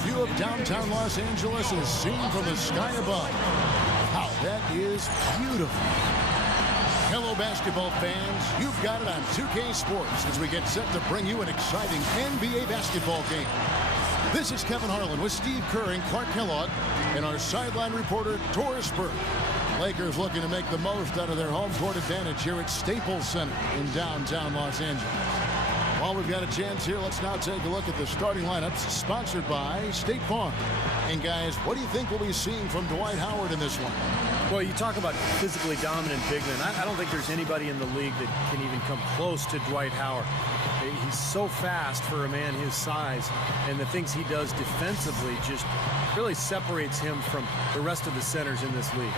view of downtown Los Angeles is seen from the sky above. Wow, that is beautiful. Hello, basketball fans. You've got it on 2K Sports as we get set to bring you an exciting NBA basketball game. This is Kevin Harlan with Steve Kerr and Clark Kellogg and our sideline reporter, Doris Burke. Lakers looking to make the most out of their home court advantage here at Staples Center in downtown Los Angeles. While we've got a chance here, let's now take a look at the starting lineups sponsored by State Farm. And guys, what do you think we'll be seeing from Dwight Howard in this one? Well, you talk about physically dominant big men. I don't think there's anybody in the league that can even come close to Dwight Howard. He's so fast for a man his size, and the things he does defensively just really separates him from the rest of the centers in this league.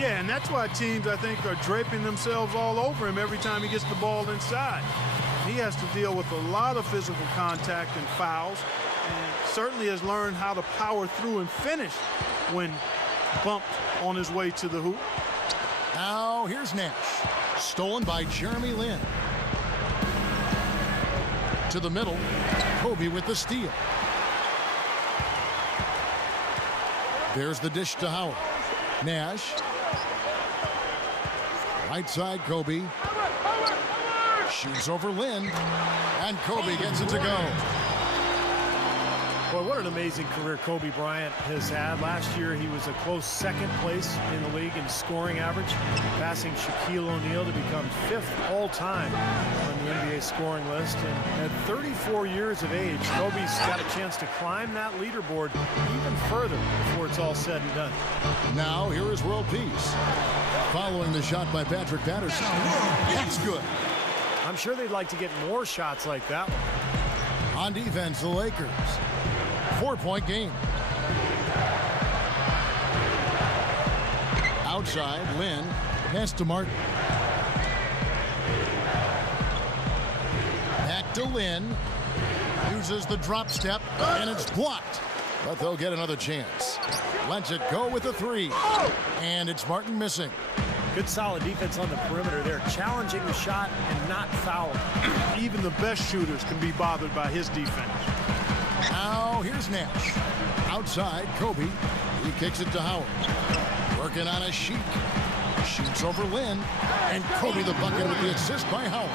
Yeah, and that's why teams, I think, are draping themselves all over him every time he gets the ball inside. He has to deal with a lot of physical contact and fouls, and certainly has learned how to power through and finish when bumped on his way to the hoop. Now here's Nash, stolen by Jeremy Lin. To the middle, Kobe with the steal. There's the dish to Howard. Nash. Right side, Kobe. Shoots over Lin, and Kobe gets it to go. Boy, what an amazing career Kobe Bryant has had. Last year, he was a close second place in the league in scoring average, passing Shaquille O'Neal to become 5th all-time on the NBA scoring list. And at 34 years of age, Kobe's got a chance to climb that leaderboard even further before it's all said and done. Now, here is World Peace. Following the shot by Patrick Patterson. That's good. I'm sure they'd like to get more shots like that one. On defense, the Lakers. 4-point game. Outside, Lin. Pass to Martin. Back to Lin. Uses the drop step, and it's blocked. But they'll get another chance. Lets it go with a 3. And it's Martin missing. Good solid defense on the perimeter there, challenging the shot and not fouling. Even the best shooters can be bothered by his defense. Now here's Nash. Outside, Kobe. He kicks it to Howard. Working on a Sheik. Shoots over Lin. And Kobe the bucket with the assist by Howard.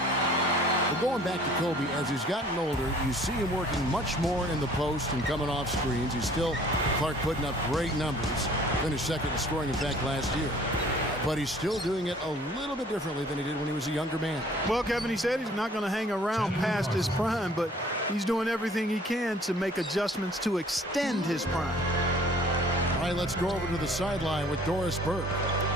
But going back to Kobe, as he's gotten older, you see him working much more in the post and coming off screens. He's still, Clark, putting up great numbers. Finished second in scoring, in fact, last year. But he's still doing it a little bit differently than he did when he was a younger man. Well, Kevin, he said he's not going to hang around past his prime, but he's doing everything he can to make adjustments to extend his prime. All right, let's go over to the sideline with Doris Burke.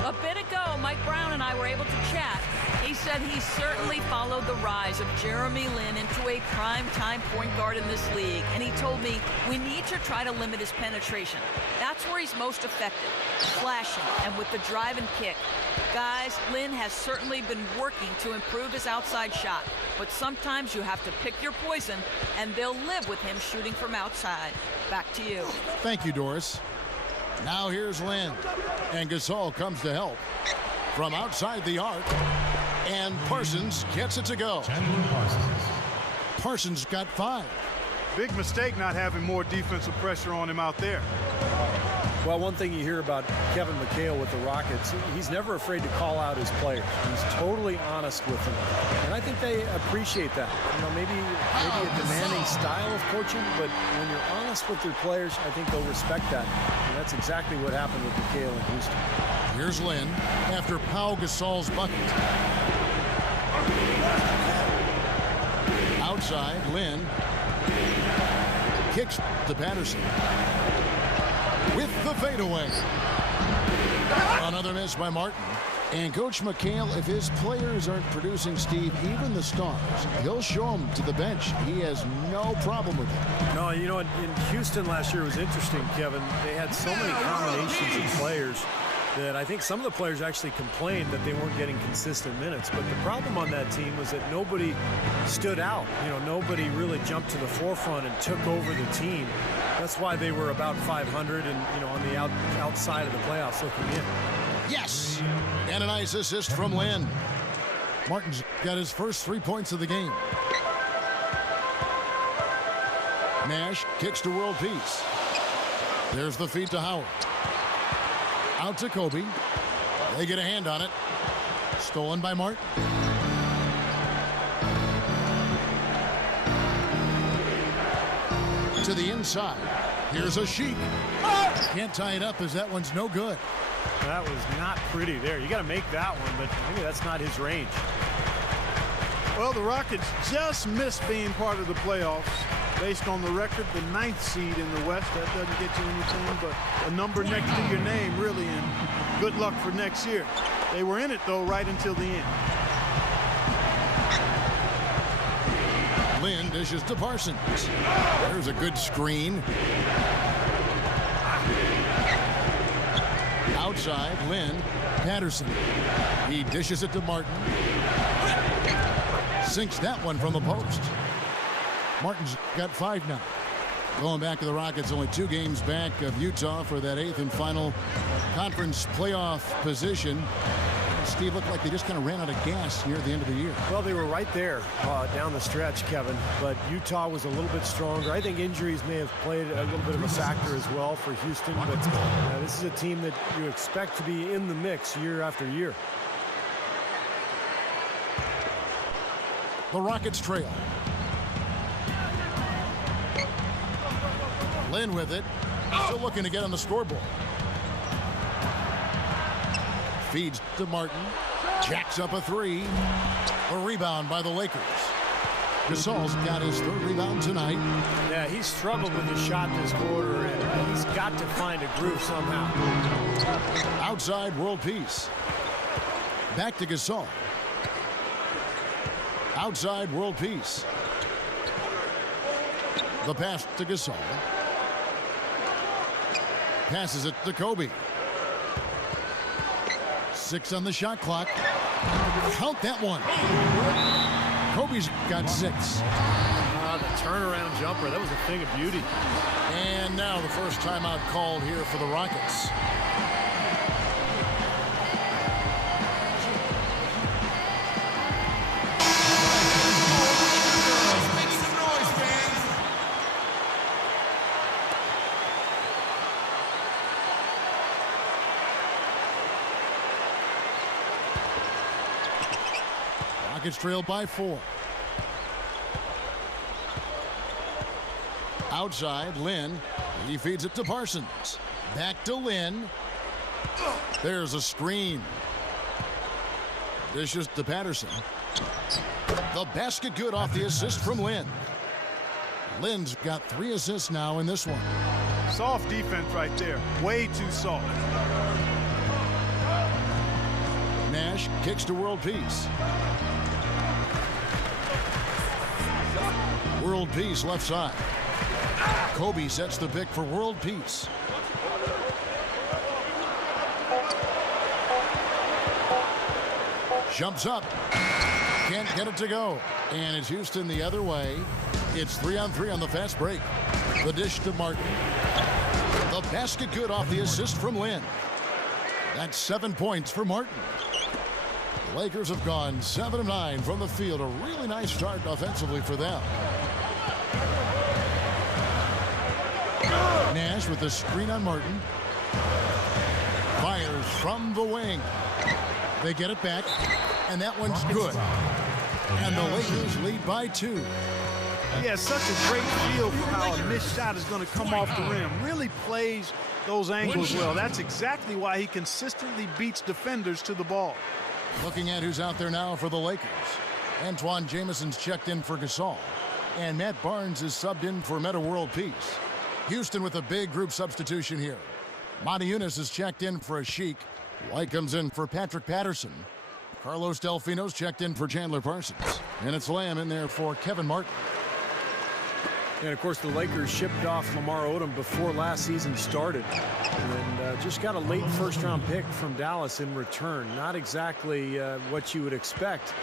A bit ago, Mike Brown and I were able to chat. He said he certainly followed the rise of Jeremy Lin into a prime-time point guard in this league, and he told me we need to try to limit his penetration. That's where he's most effective, flashing and with the drive and kick. Guys, Lin has certainly been working to improve his outside shot, but sometimes you have to pick your poison, and they'll live with him shooting from outside. Back to you. Thank you, Doris. Now here's Lin, and Gasol comes to help. From outside the arc, and Parsons gets it to go. Parsons got 5. Big mistake not having more defensive pressure on him out there. Well, one thing you hear about Kevin McHale with the Rockets, he's never afraid to call out his players. He's totally honest with them. And I think they appreciate that. You know, maybe a demanding style of coaching, but when you're honest with your players, I think they'll respect that. And that's exactly what happened with McHale in Houston. Here's Lin after Pau Gasol's bucket. Outside, Lin kicks to Patterson with the fadeaway. Another miss by Martin. And Coach McHale, if his players aren't producing, Steve, even the stars, he'll show them to the bench. He has no problem with it. No, you know, in Houston last year it was interesting, Kevin. They had so many combinations of players that I think some of the players actually complained that they weren't getting consistent minutes. But the problem on that team was that nobody stood out. You know, nobody really jumped to the forefront and took over the team. That's why they were about 500 and, you know, on the outside of the playoffs looking in. Yes! And a nice assist from Lin. Martin's got his first 3 points of the game. Nash kicks to World Peace. There's the feed to Howard. Out to Kobe. They get a hand on it. Stolen by Martin. To the inside. Here's a Sheik. Can't tie it up as that one's no good. That was not pretty there. You got to make that one, but maybe that's not his range. Well, the Rockets just missed being part of the playoffs. Based on the record, the 9th seed in the West. That doesn't get you anything but a number next to your name, really, and good luck for next year. They were in it, though, right until the end. Lynn dishes to Parsons. There's a good screen. Outside, Lynn. Patterson. He dishes it to Martin. Sinks that one from the post. Martin's got 5 now. Going back to the Rockets, only 2 games back of Utah for that 8th and final conference playoff position. Steve, looked like they just kind of ran out of gas near the end of the year. Well, they were right there down the stretch, Kevin, but Utah was a little bit stronger. I think injuries may have played a little bit of a factor as well for Houston, but this is a team that you expect to be in the mix year after year. The Rockets trail. Lynn with it. Still looking to get on the scoreboard. Feeds to Martin. Jacks up a 3. A rebound by the Lakers. Gasol's got his 3rd rebound tonight. Yeah, he's struggled with his shot this quarter, and he's got to find a groove somehow. Outside, World Peace. Back to Gasol. Outside, World Peace. The pass to Gasol. Passes it to Kobe. 6 on the shot clock. Count that one. Kobe's got 6. The turnaround jumper, that was a thing of beauty. And now the first timeout called here for the Rockets. Rockets trailed by 4. Outside, Lynn. He feeds it to Parsons. Back to Lynn. There's a screen. Dishes to Patterson. The basket good off the assist from Lynn. Lynn's got 3 assists now in this one. Soft defense right there. Way too soft. Nash kicks to World Peace. World Peace left side. Kobe sets the pick for World Peace. Jumps up. Can't get it to go. And it's Houston the other way. It's 3-on-3 on the fast break. The dish to Martin. The basket good off the assist from Lynn. That's 7 points for Martin. The Lakers have gone 7 of 9 from the field. A really nice start offensively for them. Nash with the screen on Martin. Fires from the wing. They get it back, and that one's good. And the Lakers lead by 2. He has such a great feel for how a missed shot is going to come off the rim. Really plays those angles well. That's exactly why he consistently beats defenders to the ball. Looking at who's out there now for the Lakers. Antoine Jameson's checked in for Gasol. And Matt Barnes is subbed in for Meta World Peace. Houston with a big group substitution here. Monty Eunice is checked in for a Sheik. White comes in for Patrick Patterson. Carlos Delfino's checked in for Chandler Parsons. And it's Lamb in there for Kevin Martin. And, of course, the Lakers shipped off Lamar Odom before last season started. And just got a late first-round pick from Dallas in return. Not exactly what you would expect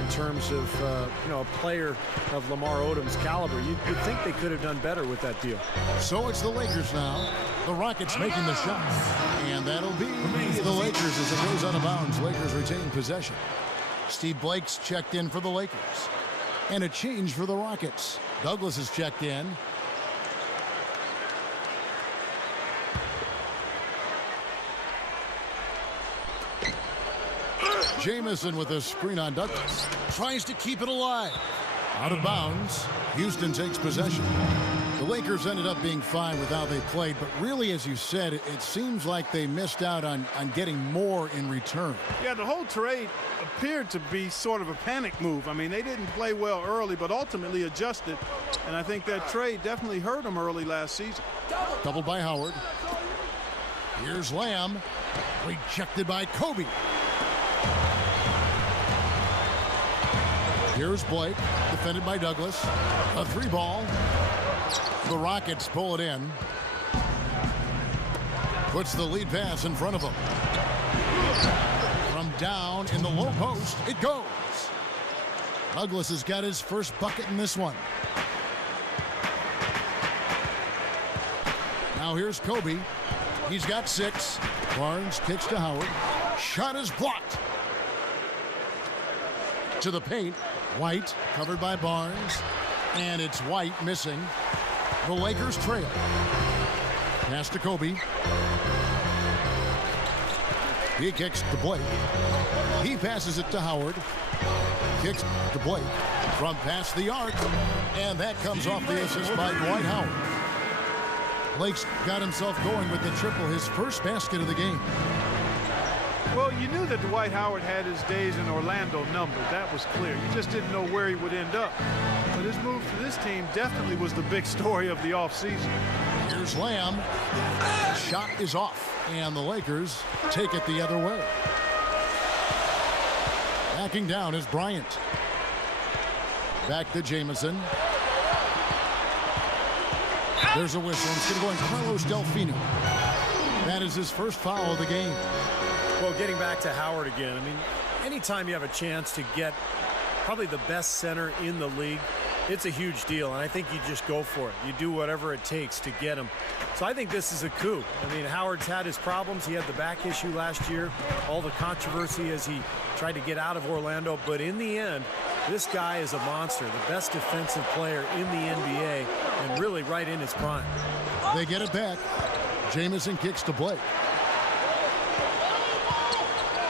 in terms of, a player of Lamar Odom's caliber. You'd think they could have done better with that deal. So it's the Lakers now. The Rockets making the shot. And that'll be the Lakers as it goes out of bounds. Lakers retain possession. Steve Blake's checked in for the Lakers. And a change for the Rockets. Douglas is checked in. Jamison with a screen on Douglas. Tries to keep it alive. Out of bounds. Houston takes possession. The Lakers ended up being fine with how they played, but really, as you said, it seems like they missed out on getting more in return. Yeah, the whole trade appeared to be sort of a panic move. I mean, they didn't play well early, but ultimately adjusted, and I think that trade definitely hurt them early last season. Doubled by Howard. Here's Lamb. Rejected by Kobe. Here's Blake, defended by Douglas. A 3-ball. The Rockets pull it in. Puts the lead pass in front of them. From down in the low post, it goes. Douglas has got his first bucket in this one. Now here's Kobe. He's got 6. Barnes kicks to Howard. Shot is blocked. To the paint. White covered by Barnes. And it's White missing. The Lakers trail. Pass to Kobe. He kicks to Blake. He passes it to Howard. Kicks to Blake from past the arc. And that comes off the assist by Dwight Howard. Blake's got himself going with the triple, his first basket of the game. Well, you knew that Dwight Howard had his days in Orlando numbered. That was clear. You just didn't know where he would end up. But his move to this team definitely was the big story of the offseason. Here's Lamb. Shot is off. And the Lakers take it the other way. Backing down is Bryant. Back to Jamison. There's a whistle. It's going to go in Carlos Delfino. That is his first foul of the game. Well, getting back to Howard again, I mean, anytime you have a chance to get probably the best center in the league, it's a huge deal, and I think you just go for it. You do whatever it takes to get him. So I think this is a coup. I mean, Howard's had his problems. He had the back issue last year, all the controversy as he tried to get out of Orlando. But in the end, this guy is a monster, the best defensive player in the NBA, and really right in his prime. They get it back. Jamison kicks to Blake.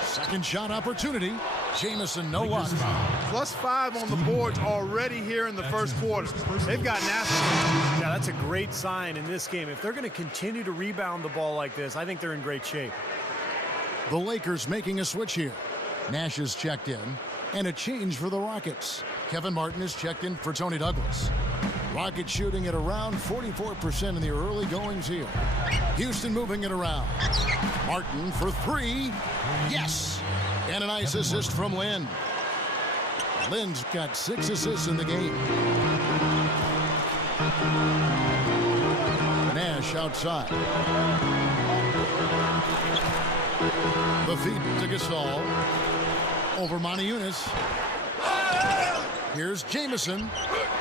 Second shot opportunity. Jamison, no luck. +5 on the boards already here in the first quarter. They've got nasty. Yeah, that's a great sign in this game. If they're going to continue to rebound the ball like this, I think they're in great shape. The Lakers making a switch here. Nash is checked in, and a change for the Rockets. Kevin Martin is checked in for Tony Douglas. Rockets shooting at around 44% in the early goings here. Houston moving it around. Martin for 3. Yes! And a nice assist from Lynn. Lynn's got 6 assists in the game. Nash outside. The feed to Gasol. Over Moniunas. Here's Jamison.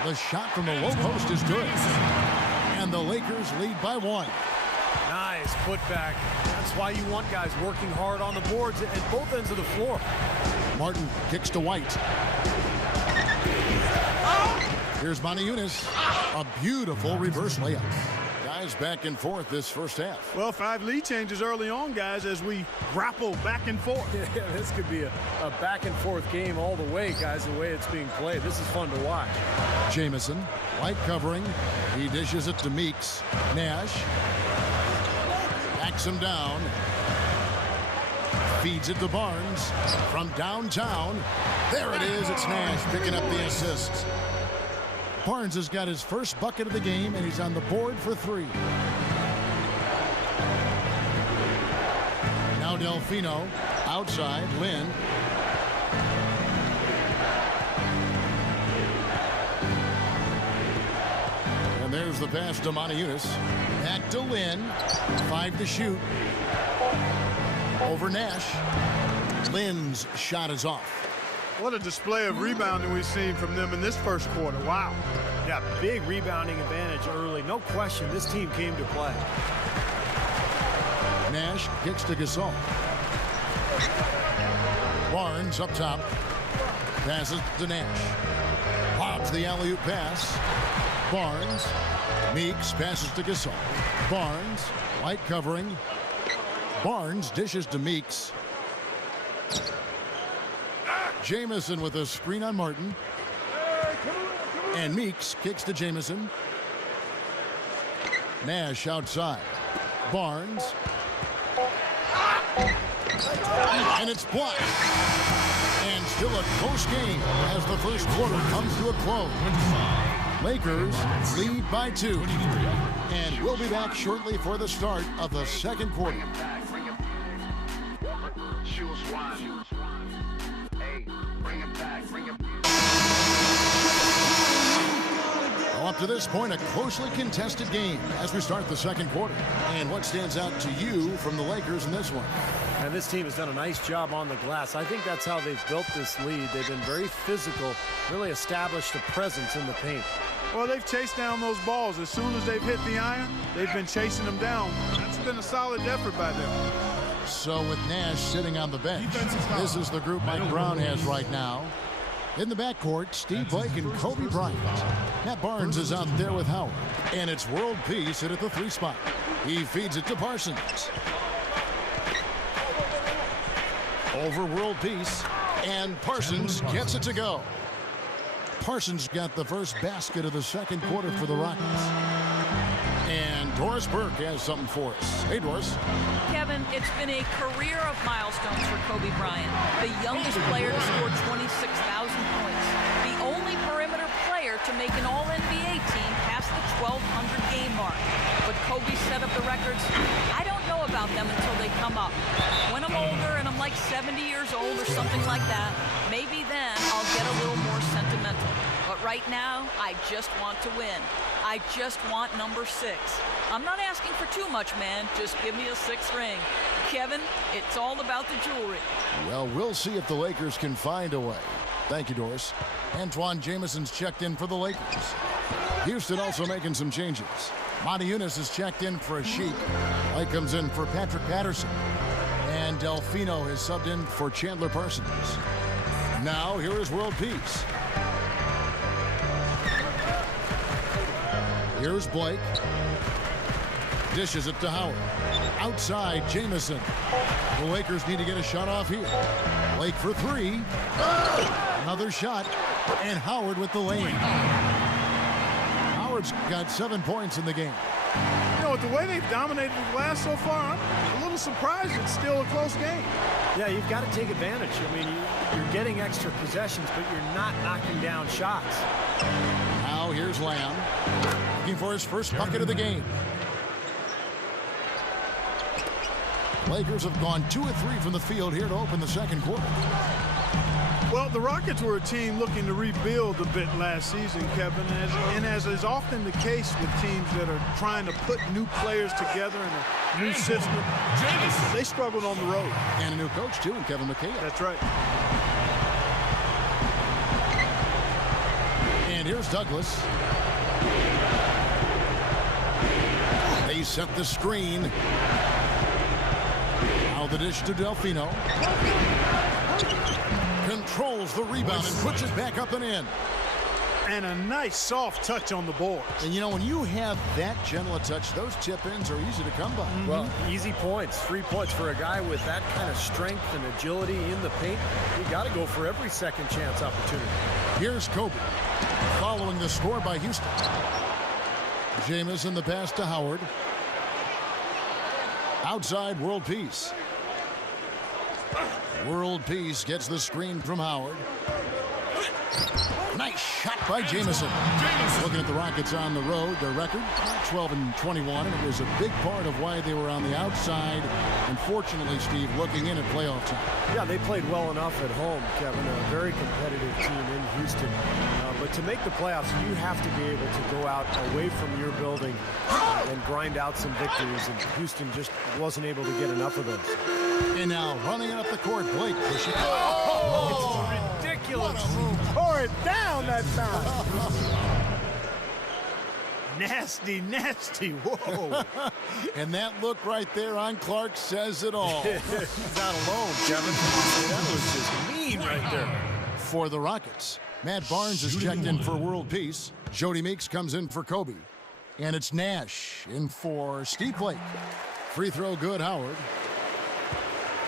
The shot from the low post is good. And the Lakers lead by 1. Nice putback. That's why you want guys working hard on the boards at both ends of the floor. Martin kicks to White. Here's Moniunas. A beautiful reverse layup. Guys back and forth this first half. Well, 5 lead changes early on, guys, as we grapple back and forth. Yeah, this could be a back and forth game all the way, guys, the way it's being played. This is fun to watch. Jamison, White covering. He dishes it to Meeks. Nash backs him down. Feeds it to Barnes from downtown. There it is. It's Nash picking up the assist. Barnes has got his first bucket of the game, and he's on the board for 3. Now Delfino outside. Lynn. And there's the pass to Moniunas. Back to Lynn. 5 to shoot. Over Nash. Lynn's shot is off. What a display of rebounding we've seen from them in this first quarter. Wow. Yeah, big rebounding advantage early. No question, this team came to play. Nash kicks to Gasol. Barnes up top. Passes to Nash. Lobs the alley-oop pass. Barnes. Meeks passes to Gasol. Barnes. White covering. Barnes dishes to Meeks. Jamison with a screen on Martin. And Meeks kicks to Jamison. Nash outside. Barnes. And it's blocked. And still a close game as the first quarter comes to a close. Lakers lead by 2. And we'll be back shortly for the start of the second quarter. Up to this point, a closely contested game as we start the second quarter. And what stands out to you from the Lakers in this one? And this team has done a nice job on the glass. I think that's how they've built this lead. They've been very physical, really established a presence in the paint. Well, they've chased down those balls. As soon as they've hit the iron, they've been chasing them down. That's been a solid effort by them. So with Nash sitting on the bench, this is the group Mike Brown has right now. In the backcourt, Steve Blake and Kobe Bryant. Matt Barnes is out there with Howard. And it's World Peace at the 3 spot. He feeds it to Parsons. Over World Peace. And Parsons gets it to go. Parsons got the first basket of the second quarter for the Rockets. And Doris Burke has something for us. Hey, Doris. Kevin, it's been a career of milestones for Kobe Bryant, the youngest player to score 26,000 points, the only perimeter player to make an All-NBA team past the 1,200 game mark. But Kobe set up the records. I don't know about them until they come up. When I'm older and I'm like 70 years old or something like that, maybe then I'll get a little more sentimental. But right now, I just want to win. I just want number 6. I'm not asking for too much, man. Just give me a 6th ring. Kevin, it's all about the jewelry. Well, we'll see if the Lakers can find a way. Thank you, Doris. Antoine Jamison's checked in for the Lakers. Houston also making some changes. Monty Eunice is checked in for a Sheik. White comes in for Patrick Patterson. And Delfino has subbed in for Chandler Parsons. Now, here is World Peace. Here's Blake. Dishes it to Howard. Outside, Jamison. The Lakers need to get a shot off here. Blake for 3. Another shot. And Howard with the lane. Howard's got 7 points in the game. You know, with the way they've dominated the glass so far, I'm a little surprised it's still a close game. Yeah, you've got to take advantage. I mean, you're getting extra possessions, but you're not knocking down shots. Now here's Lamb. Looking for his first bucket of the game. Lakers have gone 2 of 3 from the field here to open the second quarter. Well, the Rockets were a team looking to rebuild a bit last season, Kevin, and as is often the case with teams that are trying to put new players together in a new system, they struggled on the road. And a new coach, too, in Kevin McHale. That's right. And here's Douglas. They set the screen. Now the dish to Delfino. Controls the rebound and puts it back up and in. And a nice soft touch on the board. And you know, when you have that gentle a touch, those tip-ins are easy to come by. Well, easy points, 3 points for a guy with that kind of strength and agility in the paint. You got to go for every second chance opportunity. Here's Kobe, following the score by Houston. Jamison the pass to Howard. Outside, World Peace. World Peace gets the screen from Howard. Nice shot by Jamison. Looking at the Rockets on the road, their record 12-21, and it was a big part of why they were on the outside. Unfortunately, Steve, looking in at playoff time. Yeah, they played well enough at home, Kevin. A very competitive team in Houston. But to make the playoffs, you have to be able to go out away from your building and grind out some victories, and Houston just wasn't able to get enough of those. And now running it up the court, Blake pushing. Oh, it's ridiculous. Pour it down that time. Nasty, nasty. Whoa. And that look right there on Clark says it all. He's not alone, Kevin. That was just mean right there. For the Rockets, Matt Barnes is checked in for World Peace. Jody Meeks comes in for Kobe. And it's Nash in for Steve Blake. Free throw good, Howard.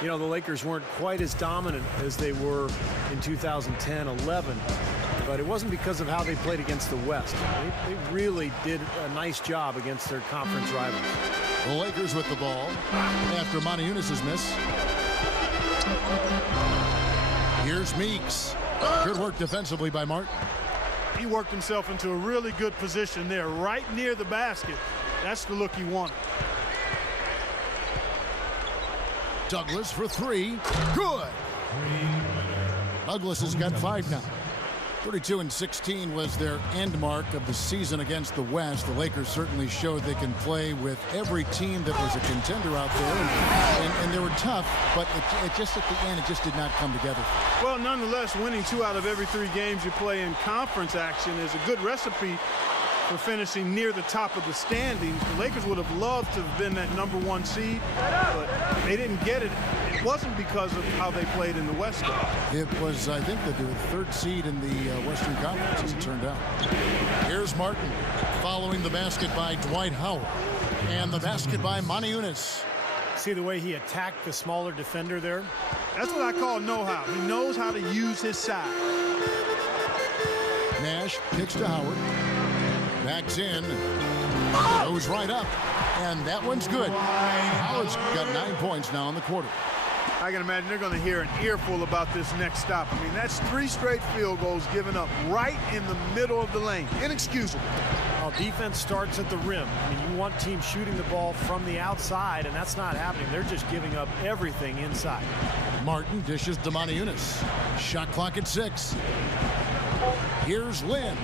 You know, the Lakers weren't quite as dominant as they were in 2010-11, but it wasn't because of how they played against the West. They really did a nice job against their conference rivals. The Lakers with the ball after Monty Eunice's miss. Here's Meeks. Good work defensively by Martin. He worked himself into a really good position there, right near the basket. That's the look he wanted. Douglas for three. Good. Douglas has got 5 now. 32-16 was their end mark of the season against the West. The Lakers certainly showed they can play with every team that was a contender out there, and they were tough, but it just at the end, it just did not come together. Well, nonetheless, winning 2 out of every 3 games you play in conference action is a good recipe for finishing near the top of the standings. The Lakers would have loved to have been that #1 seed, but they didn't get it. It wasn't because of how they played in the West. It was, I think, that they were the 3rd seed in the Western Conference, as it turned out. Here's Martin following the basket by Dwight Howard, and the basket by Monty Eunice. See the way he attacked the smaller defender there? That's what I call know-how. He knows how to use his size. Nash kicks to Howard. Backs in. Goes right up. And that one's good. Howard's got 9 points now in the quarter. I can imagine they're going to hear an earful about this next stop. I mean, that's 3 straight field goals given up right in the middle of the lane. Inexcusable. Well, defense starts at the rim. I mean, you want teams shooting the ball from the outside, and that's not happening. They're just giving up everything inside. Martin dishes to Monty Eunice. Shot clock at 6. Here's Lynn.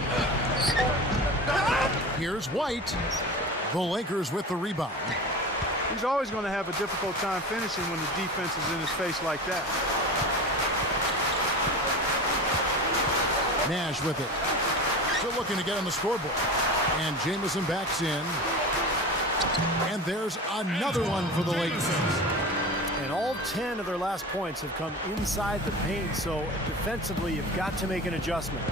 Here's White. The Lakers with the rebound. He's always going to have a difficult time finishing when the defense is in his face like that. Nash with it. Still looking to get on the scoreboard. And Jamison backs in. And there's another one for the Lakers. And all 10 of their last points have come inside the paint, so defensively you've got to make an adjustment.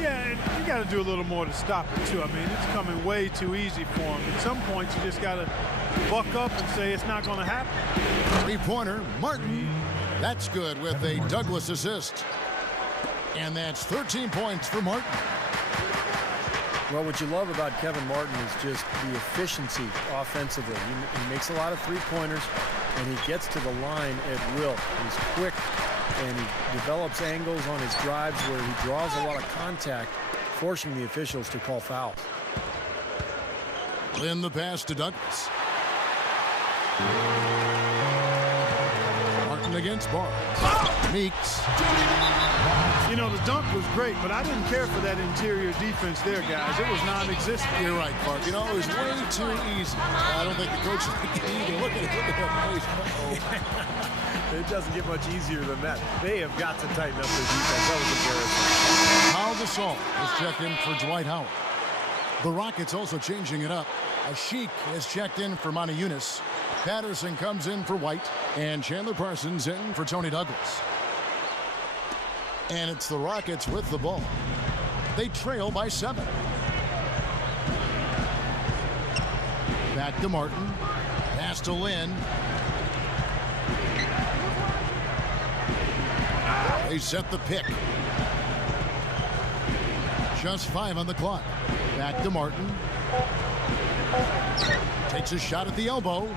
Yeah, and you got to do a little more to stop it, too. I mean, it's coming way too easy for him. At some points, you just got to buck up and say it's not going to happen. 3-pointer, Martin. That's good with a Douglas assist. And that's 13 points for Martin. Well, what you love about Kevin Martin is just the efficiency offensively. He makes a lot of 3-pointers, and he gets to the line at will. He's quick, and he develops angles on his drives where he draws a lot of contact, forcing the officials to call fouls. Lynn the pass to Douglas. Martin against Barnes. Meeks. You know, the dunk was great, but I didn't care for that interior defense there, guys. It was non-existent. You're right, Clark. You know, it was way too easy. I don't think the coach can even look at it. Look at that face. Uh-oh. It doesn't get much easier than that. They have got to tighten up their defense. That was embarrassing. Pau Gasol is checked in for Dwight Howard. The Rockets also changing it up. Ashik is checked in for Monty Eunice. Patterson comes in for White. And Chandler Parsons in for Tony Douglas. And it's the Rockets with the ball. They trail by 7. Back to Martin. Pass to Lynn. They set the pick. Just 5 on the clock. Back to Martin. Takes a shot at the elbow.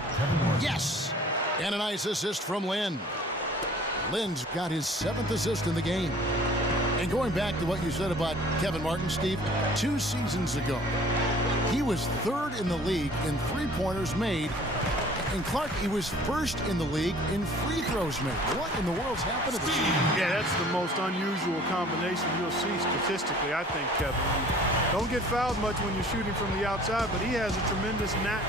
Yes! And a nice assist from Lynn. Lynn's got his 7th assist in the game. And going back to what you said about Kevin Martin, Steve, 2 seasons ago, he was 3rd in the league in 3-pointers made. And Clark, he was 1st in the league in free throws made. What in the world's happened to this team? Yeah, that's the most unusual combination you'll see statistically, I think, Kevin. You don't get fouled much when you're shooting from the outside, but he has a tremendous knack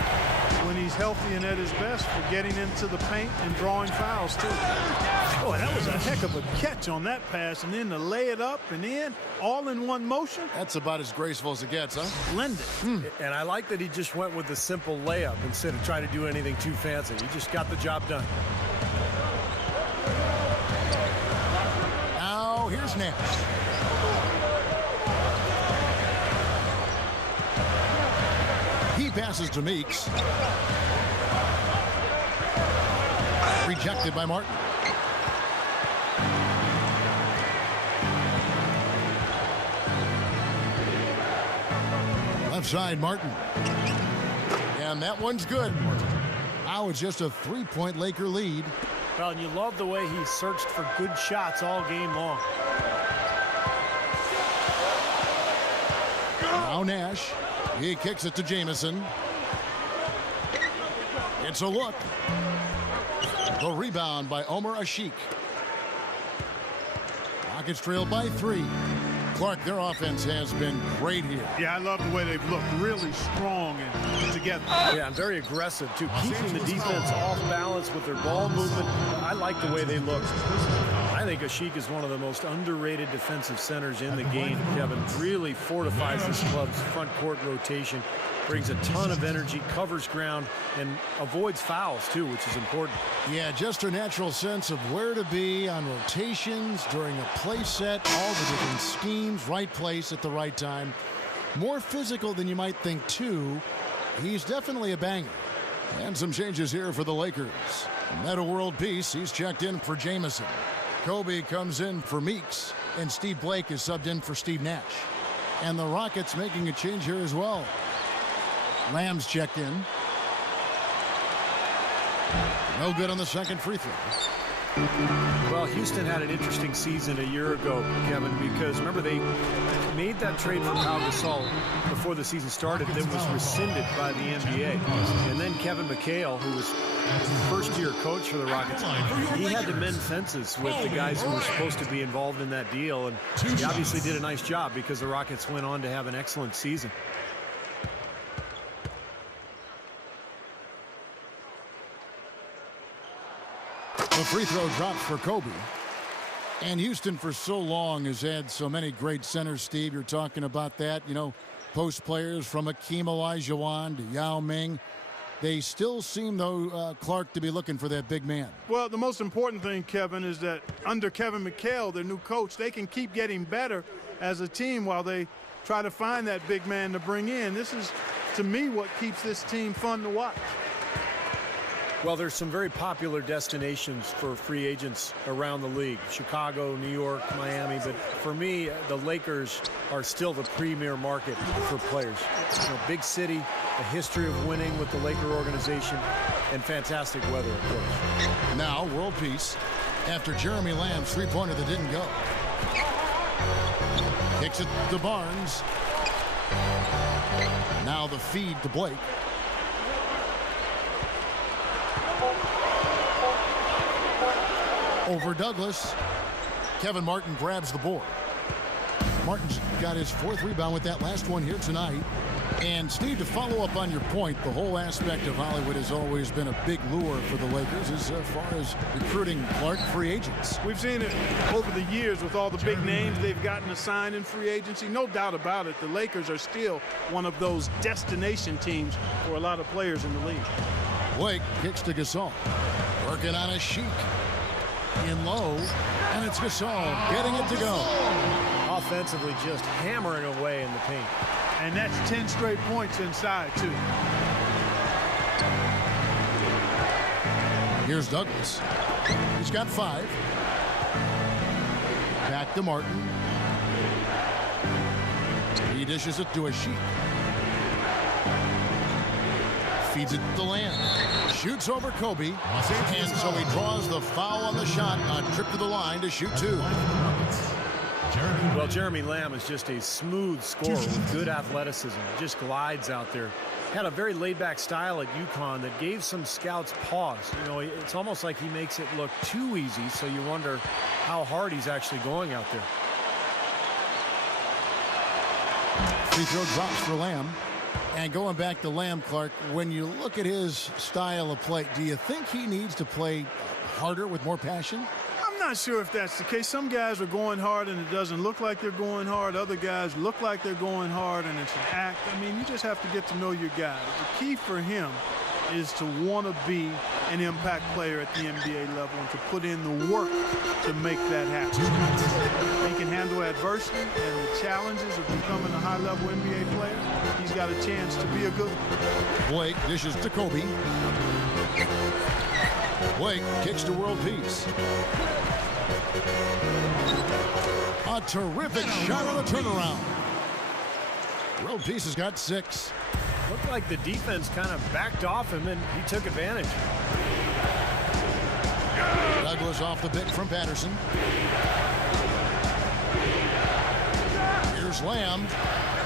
when he's healthy and at his best for getting into the paint and drawing fouls, too. Boy, that was a heck of a catch on that pass, and then to lay it up and in, all in one motion. That's about as graceful as it gets, huh? Splendid. And I like that he just went with the simple layup instead of trying to do anything too fancy. He just got the job done. Now, here's Nash. He passes to Meeks. Rejected by Martin. Left side, Martin. And that one's good. Now it's just a 3-point Laker lead. Well, and you love the way he searched for good shots all game long. Now Nash. He kicks it to Jamison. It's a look. The rebound by Omer Asik. Rockets trail by 3. Clark, their offense has been great here. Yeah, I love the way they've looked. Really strong and together. Yeah, and very aggressive, too. Keeping the defense off balance with their ball movement. I like the way they look. I think Asik is one of the most underrated defensive centers in the game. Kevin really fortifies this club's front court rotation. Brings a ton of energy, covers ground, and avoids fouls, too, which is important. Yeah, just her natural sense of where to be on rotations during a play set, all the different schemes, right place at the right time. More physical than you might think, too. He's definitely a banger. And some changes here for the Lakers. Meta World Peace, he's checked in for Jamison. Kobe comes in for Meeks, and Steve Blake is subbed in for Steve Nash. And the Rockets making a change here as well. Lamb's checked in. No good on the second free throw. Well, Houston had an interesting season a year ago, Kevin, because remember they made that trade for Pau Gasol before the season started that was rescinded by the NBA. And then Kevin McHale, who was first-year coach for the Rockets, he had to mend fences with the guys who were supposed to be involved in that deal. And he obviously did a nice job because the Rockets went on to have an excellent season. The free throw drops for Kobe. And Houston for so long has had so many great centers, Steve. You're talking about that. You know, post players from Akeem Olajuwon to Yao Ming. They still seem, though, Clark, to be looking for that big man. Well, the most important thing, Kevin, is that under Kevin McHale, their new coach, they can keep getting better as a team while they try to find that big man to bring in. This is, to me, what keeps this team fun to watch. Well, there's some very popular destinations for free agents around the league. Chicago, New York, Miami. But for me, the Lakers are still the premier market for players. You know, big city, a history of winning with the Laker organization, and fantastic weather, of course. Now, world peace after Jeremy Lamb's three-pointer that didn't go. Kicks it to Barnes. Now the feed to Blake. Over Douglas. Kevin Martin grabs the board. Martin's got his 4th rebound with that last one here tonight. And Steve, to follow up on your point, the whole aspect of Hollywood has always been a big lure for the Lakers as far as recruiting Clark free agents. We've seen it over the years with all the big names they've gotten assigned in free agency. No doubt about it, the Lakers are still one of those destination teams for a lot of players in the league. Blake kicks to Gasol. Working on a Sheik. In low, and it's Gasol getting it to go. Offensively, just hammering away in the paint. And that's 10 straight points inside, too. Here's Douglas. He's got 5. Back to Martin. He dishes it to a Sheik. Feeds it to Lamb. Shoots over Kobe. And so he draws the foul on the shot. A trip to the line to shoot 2. Well, Jeremy Lamb is just a smooth scorer with good athleticism. Just glides out there. Had a very laid-back style at UConn that gave some scouts pause. You know, it's almost like he makes it look too easy, so you wonder how hard he's actually going out there. Free throw drops for Lamb. And going back to Lamb, Clark, when you look at his style of play, do you think he needs to play harder with more passion? I'm not sure if that's the case. Some guys are going hard and it doesn't look like they're going hard. Other guys look like they're going hard and it's an act. I mean, you just have to get to know your guy. The key for him is to want to be an impact player at the NBA level and to put in the work to make that happen. He can handle adversity and the challenges of becoming a high-level NBA player. He's got a chance to be a good one. Blake dishes to Kobe. Blake kicks to World Peace. A terrific shot on the turnaround. World Peace has got 6. Looked like the defense kind of backed off him, and he took advantage. Douglas off the pick from Patterson. Here's Lamb.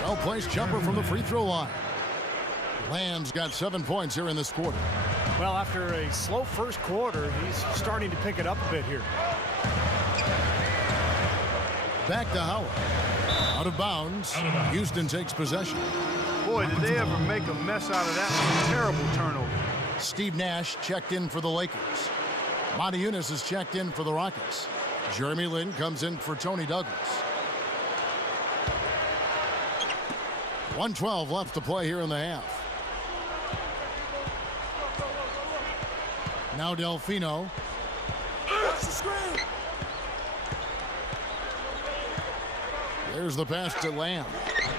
Well-placed jumper from the free throw line. Lamb's got 7 points here in this quarter. Well, after a slow first quarter, he's starting to pick it up a bit here. Back to Howard. Out of bounds. Houston takes possession. Boy, did they ever make a mess out of that. Terrible turnover. Steve Nash checked in for the Lakers. Monty Eunice is checked in for the Rockets. Jeremy Lin comes in for Tony Douglas. 1:12 left to play here in the half. Now Delfino. There's the pass to Lamb.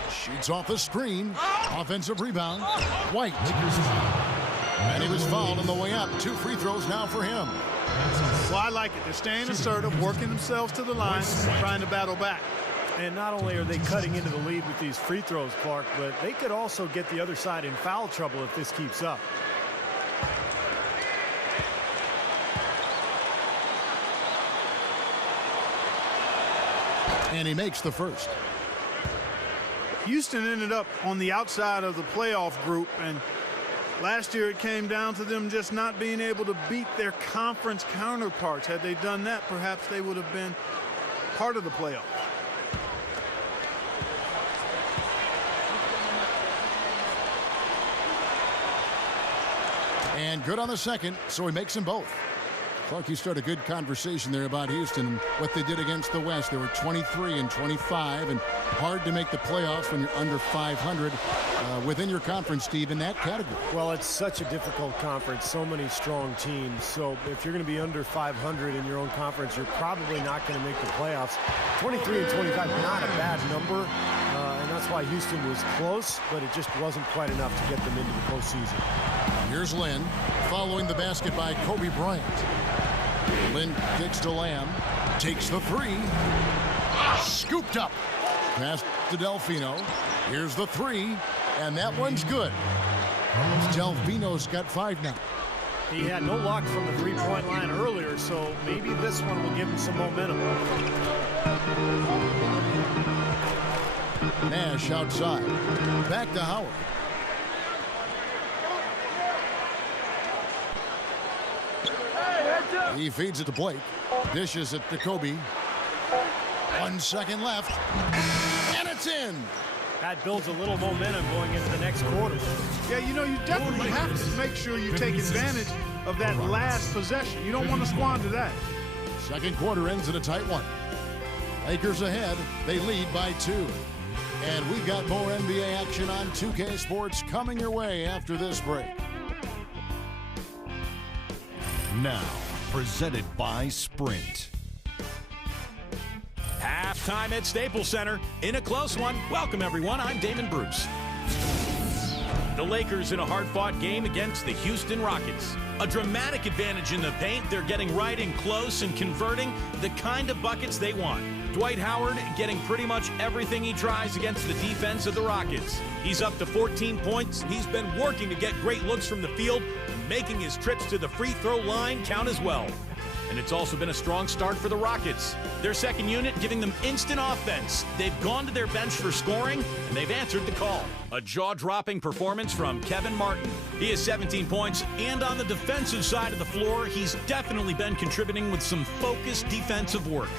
Shoots off the screen. Offensive rebound. White. And he was fouled on the way up. 2 free throws now for him. Well, I like it. They're staying assertive, working themselves to the line, trying to battle back. And not only are they cutting into the lead with these free throws, Clark, but they could also get the other side in foul trouble if this keeps up. And he makes the first. Houston ended up on the outside of the playoff group, and last year it came down to them just not being able to beat their conference counterparts. Had they done that, perhaps they would have been part of the playoffs. And good on the second, so he makes them both. Clark, you start a good conversation there about Houston and what they did against the West. They were 23 and 25, and hard to make the playoffs when you're under 500 within your conference, Steve, in that category. Well, it's such a difficult conference, so many strong teams. So if you're going to be under 500 in your own conference, you're probably not going to make the playoffs. 23 and 25, not a bad number, and that's why Houston was close, but it just wasn't quite enough to get them into the postseason. Here's Lynn, following the basket by Kobe Bryant. Lynn kicks to Lamb, takes the 3, scooped up. Pass to Delfino. Here's the 3, and that one's good. Delfino's got 5 now. He had no luck from the three-point line earlier, so maybe this one will give him some momentum. Nash outside. Back to Howard. He feeds it to Blake. Dishes it to Kobe. 1 second left. And it's in. That builds a little momentum going into the next quarter. Yeah, you know, you definitely have to make sure you take advantage of that last possession. You don't want to squander that. Second quarter ends in a tight one. Lakers ahead. They lead by 2. And we've got more NBA action on 2K Sports coming your way after this break. Now, presented by Sprint. Halftime at Staples Center in a close one. Welcome, everyone. I'm Damon Bruce. The Lakers in a hard-fought game against the Houston Rockets. A dramatic advantage in the paint. They're getting right in close and converting the kind of buckets they want. Dwight Howard getting pretty much everything he tries against the defense of the Rockets. He's up to 14 points. He's been working to get great looks from the field, making his trips to the free throw line count as well. And it's also been a strong start for the Rockets. Their second unit giving them instant offense. They've gone to their bench for scoring, and they've answered the call. A jaw-dropping performance from Kevin Martin. He has 17 points, and on the defensive side of the floor, he's definitely been contributing with some focused defensive work.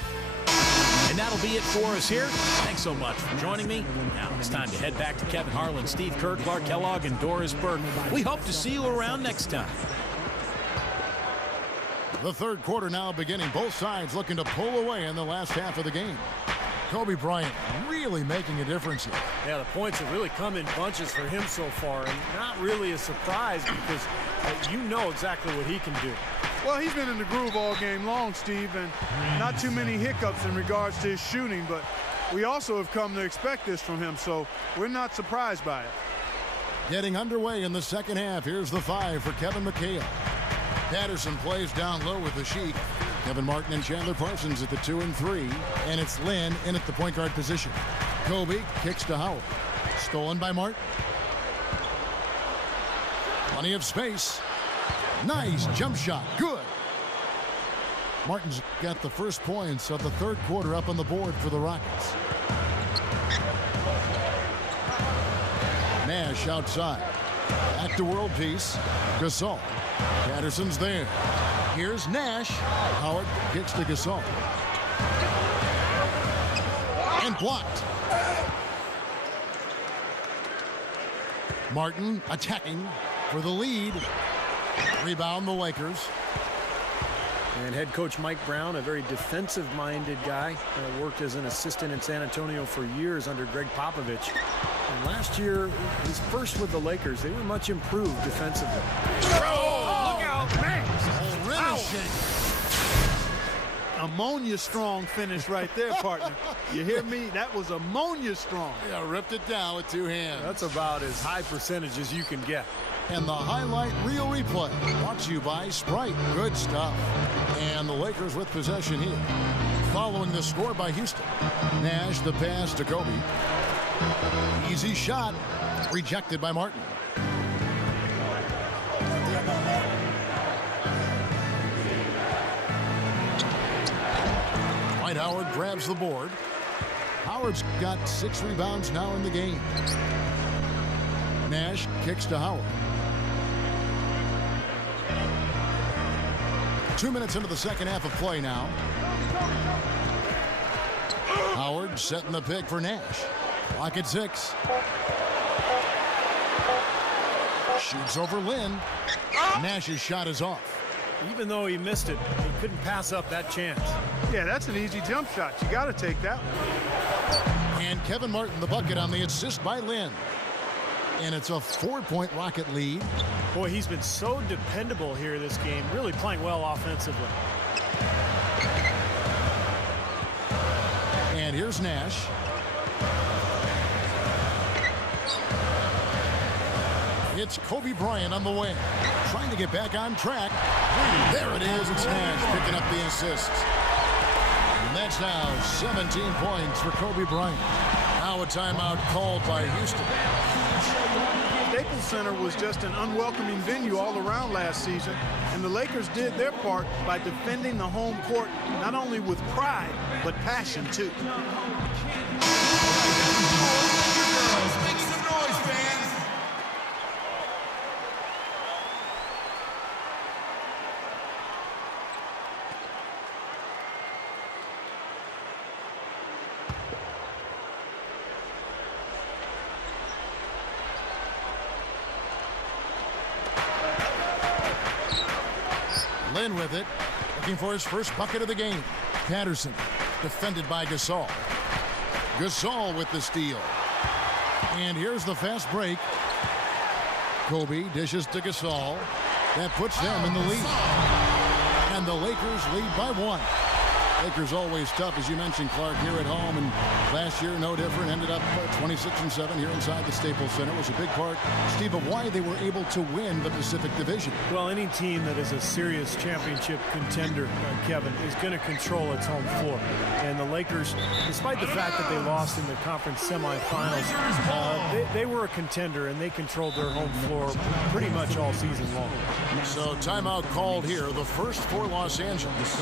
And that'll be it for us here. Thanks so much for joining me. Now it's time to head back to Kevin Harlan, Steve Kerr, Clark Kellogg, and Doris Burke. We hope to see you around next time. The third quarter now beginning. Both sides looking to pull away in the last half of the game. Kobe Bryant really making a difference here. Yeah, the points have really come in bunches for him so far, and not really a surprise because you know exactly what he can do. Well, he's been in the groove all game long, Steve, and not too many hiccups in regards to his shooting, but we also have come to expect this from him, so we're not surprised by it. Getting underway in the second half. Here's the 5 for Kevin McHale. Patterson plays down low with the Sheik. Kevin Martin and Chandler Parsons at the 2 and 3. And it's Lynn in at the point guard position. Kobe kicks to Howard. Stolen by Martin. Plenty of space. Nice jump shot. Good. Martin's got the first points of the third quarter up on the board for the Rockets. Nash outside. Back to world peace. Gasol. Patterson's there. Here's Nash. Howard kicks to Gasol. And blocked. Martin attacking for the lead. Rebound the Lakers. And head coach Mike Brown, a very defensive-minded guy, worked as an assistant in San Antonio for years under Greg Popovich. And last year, his first with the Lakers, they were much improved defensively. Oh, look out, man! Finishing. Ammonia strong finish right there, partner. You hear me? That was ammonia strong. Yeah, ripped it down with two hands. That's about as high percentage as you can get. And the highlight reel replay brought to you by Sprite. Good stuff. And the Lakers with possession here. Following the score by Houston. Nash the pass to Kobe. Easy shot. Rejected by Martin. Dwight Howard grabs the board. Howard's got 6 rebounds now in the game. Nash kicks to Howard. 2 minutes into the second half of play now. Howard setting the pick for Nash. Clock at 6. Shoots over Lynn. Nash's shot is off. Even though he missed it, he couldn't pass up that chance. Yeah, that's an easy jump shot. You got to take that one. And Kevin Martin the bucket on the assist by Lynn. And it's a 4-point Rocket lead. Boy, he's been so dependable here this game, really playing well offensively. And here's Nash. It's Kobe Bryant on the wing, trying to get back on track. There it is. It's Nash picking up the assist. And that's now 17 points for Kobe Bryant. Now a timeout called by Houston. Staples Center was just an unwelcoming venue all around last season, and the Lakers did their part by defending the home court not only with pride, but passion too. Make some noise, fans! Lynn with it, looking for his first bucket of the game. Patterson, defended by Gasol. Gasol with the steal. And here's the fast break. Kobe dishes to Gasol. That puts them in the lead. And the Lakers lead by 1. Lakers always tough, as you mentioned, Clark, here at home. And last year, no different. Ended up 26-7 here inside the Staples Center. It was a big part, Steve, of why they were able to win the Pacific Division. Well, any team that is a serious championship contender, Kevin, is going to control its home floor. And the Lakers, despite the fact that they lost in the conference semifinals, they were a contender, and they controlled their home floor pretty much all season long. So timeout called here, the first for Los Angeles.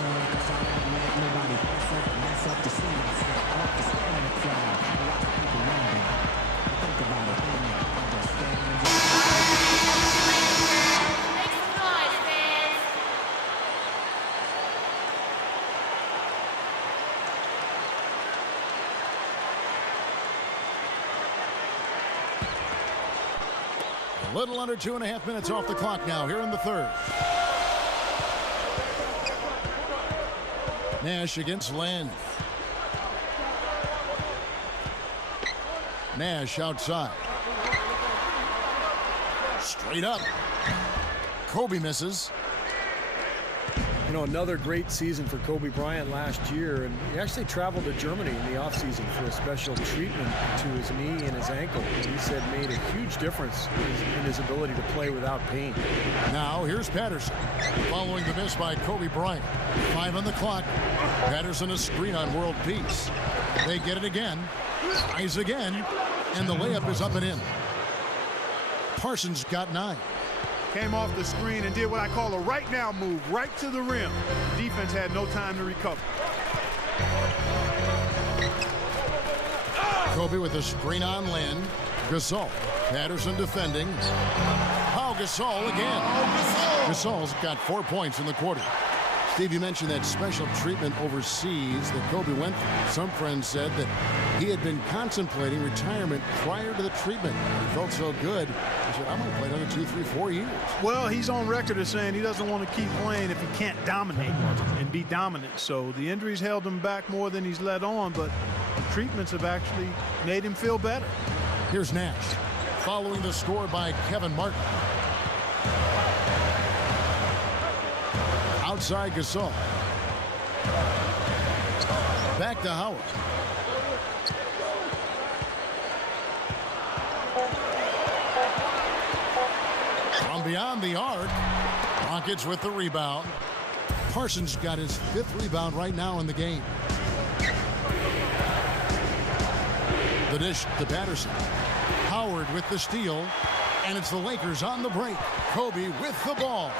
A little under 2.5 minutes off the clock now here in the third. Nash against Lynn. Nash outside. Straight up. Kobe misses. You know, another great season for Kobe Bryant last year, and he actually traveled to Germany in the offseason for a special treatment to his knee and his ankle. He said made a huge difference in his ability to play without pain. Now here's Patterson following the miss by Kobe Bryant. 5 on the clock. Patterson a screen on World Peace. They get it again. Tries again. And the layup is up and in. Parsons got 9. Came off the screen and did what I call a right now move, right to the rim. Defense had no time to recover. Kobe with a screen on Lynn. Gasol. Patterson defending. Pau Gasol again. Gasol's got 4 points in the quarter. Steve, you mentioned that special treatment overseas that Kobe went through. Some friends said that he had been contemplating retirement prior to the treatment. He felt so good. He said, I'm going to play another 2, 3, 4 years. Well, he's on record as saying he doesn't want to keep playing if he can't dominate and be dominant. So the injuries held him back more than he's let on, but the treatments have actually made him feel better. Here's Nash following the score by Kevin Martin. Outside Gasol. Back to Howard. From beyond the arc. Rockets with the rebound. Parsons got his 5th rebound right now in the game. The dish to Patterson. Howard with the steal. And it's the Lakers on the break. Kobe with the ball.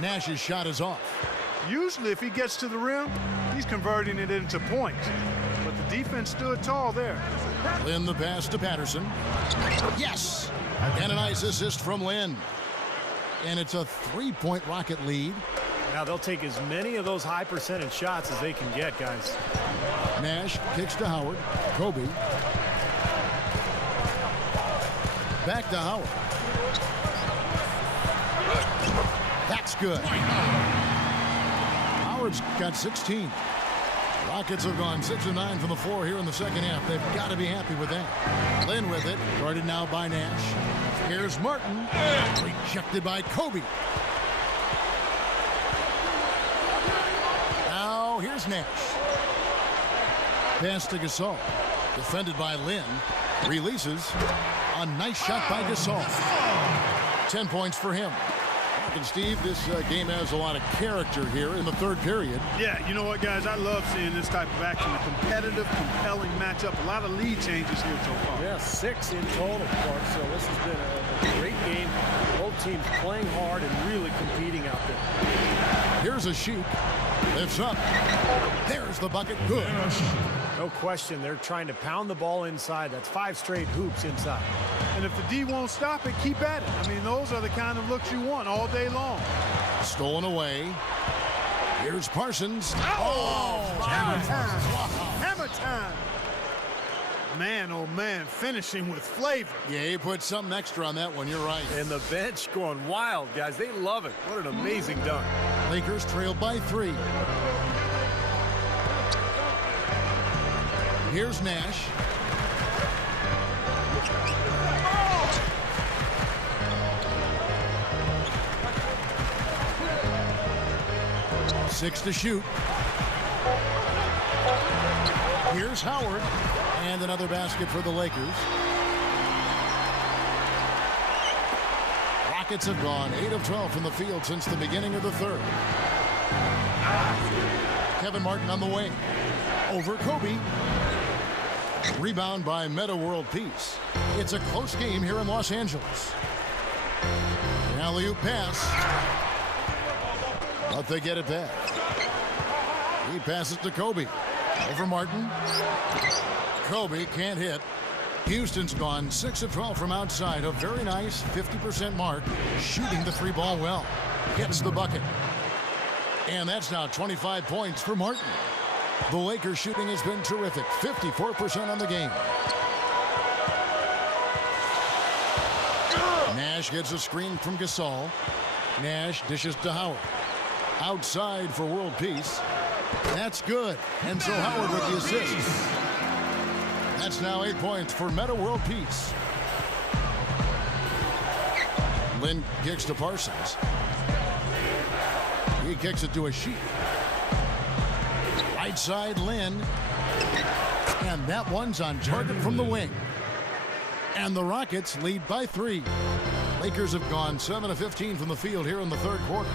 Nash's shot is off. Usually if he gets to the rim, he's converting it into points. But the defense stood tall there. Lynn the pass to Patterson. Yes! And a nice assist from Lynn. And it's a 3-point Rocket lead. Now they'll take as many of those high percentage shots as they can get, guys. Nash kicks to Howard. Kobe. Back to Howard. That's good. Howard's got 16. Rockets have gone 6 of 9 from the floor here in the second half. They've got to be happy with that. Lynn with it. Guarded now by Nash. Here's Martin. Rejected by Kobe. Now here's Nash. Pass to Gasol. Defended by Lynn. Releases. A nice shot by Gasol. 10 points for him. And Steve, this game has a lot of character here in the third period. Yeah, you know what, guys? I love seeing this type of action. A competitive, compelling matchup. A lot of lead changes here so far. Yeah, 6 in total, Clark. So this has been a great game. Both teams playing hard and really competing out there. Here's a Sheik. Lifts up. There's the bucket. Good. No question, they're trying to pound the ball inside. That's 5 straight hoops inside. And if the D won't stop it, keep at it. I mean, those are the kind of looks you want all day long. Stolen away. Here's Parsons. Hammer time. Hammer time. Man, oh man, finishing with flavor. Yeah, he put something extra on that one. You're right. And the bench going wild, guys. They love it. What an amazing dunk. Lakers trailed by 3. Here's Nash. Six to shoot. Here's Howard. And another basket for the Lakers. Rockets have gone 8 of 12 from the field since the beginning of the third. Kevin Martin on the wing. Over Kobe. Rebound by Meta World Peace. It's a close game here in Los Angeles. Alley-oop pass. But they get it back. He passes to Kobe. Over Martin. Kobe can't hit. Houston's gone 6 of 12 from outside. A very nice 50% mark. Shooting the 3-ball well. Hits the bucket. And that's now 25 points for Martin. The Lakers shooting has been terrific. 54% on the game. Nash gets a screen from Gasol. Nash dishes to Howard. Outside for World Peace. That's good. And so Howard with the assist. That's now 8 points for Meta World Peace. Lynn kicks to Parsons. He kicks it to a Sheik. Right side, Lynn. And that one's on target from the wing. And the Rockets lead by 3. Lakers have gone 7 of 15 from the field here in the third quarter.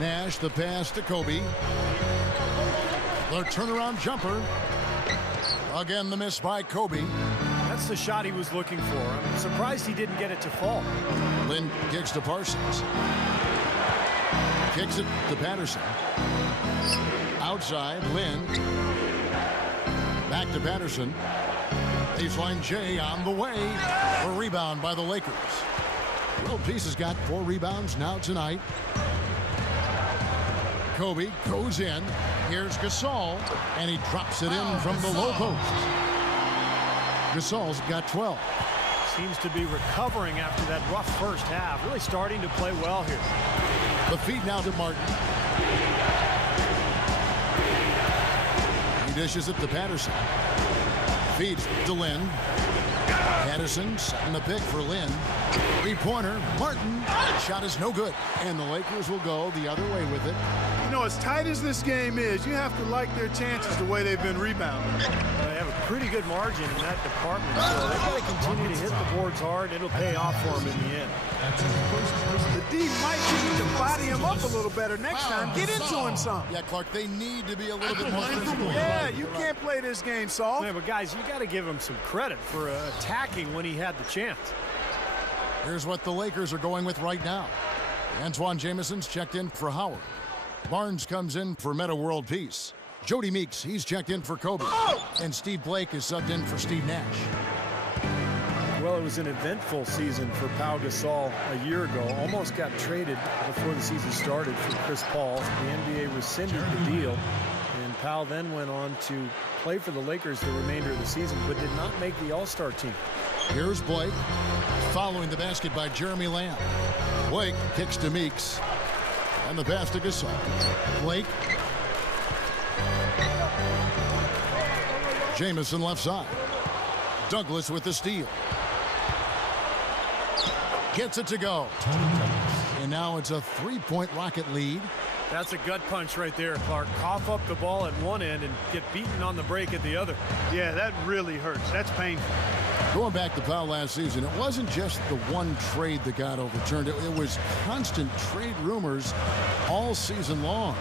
Nash, the pass to Kobe. The turnaround jumper. Again, the miss by Kobe. That's the shot he was looking for. I'm surprised he didn't get it to fall. Lynn kicks to Parsons. Kicks it to Patterson. Outside, Lynn. Back to Patterson. Baseline Jay on the way. A rebound by the Lakers. World Peace has got 4 rebounds now tonight. Kobe goes in. Here's Gasol. And he drops it in from the low post. Gasol's got 12. Seems to be recovering after that rough first half. Really starting to play well here. The feed now to Martin. He dishes it to Patterson. Feeds to Lynn. Patterson setting the pick for Lynn. 3-pointer. Martin. Shot is no good. And the Lakers will go the other way with it. You know, as tight as this game is, you have to like their chances the way they've been rebounding. They have a pretty good margin in that department, so they've got to continue to hit the boards hard. It'll pay off for them in the end. The D might need to body him up a little better next time. Get into him some. Yeah, Clark, they need to be a little bit more physical. Yeah, you can't play this game soft. Yeah, but guys, you got to give him some credit for attacking when he had the chance. Here's what the Lakers are going with right now. Antoine Jameson's checked in for Howard. Barnes comes in for Meta World Peace. Jody Meeks, he's checked in for Kobe. And Steve Blake is subbed in for Steve Nash. Well, it was an eventful season for Pau Gasol a year ago. Almost got traded before the season started for Chris Paul. The NBA rescinded the deal. And Pau then went on to play for the Lakers the remainder of the season, but did not make the All-Star team. Here's Blake, following the basket by Jeremy Lamb. Blake kicks to Meeks, and the pass to Gasol. Blake. Jameson left side. Douglas with the steal. Gets it to go. And now it's a 3-point Rocket lead. That's a gut punch right there, Clark. Cough up the ball at one end and get beaten on the break at the other. Yeah, that really hurts. That's painful. Going back to Pau last season, it wasn't just the one trade that got overturned. It was constant trade rumors all season long.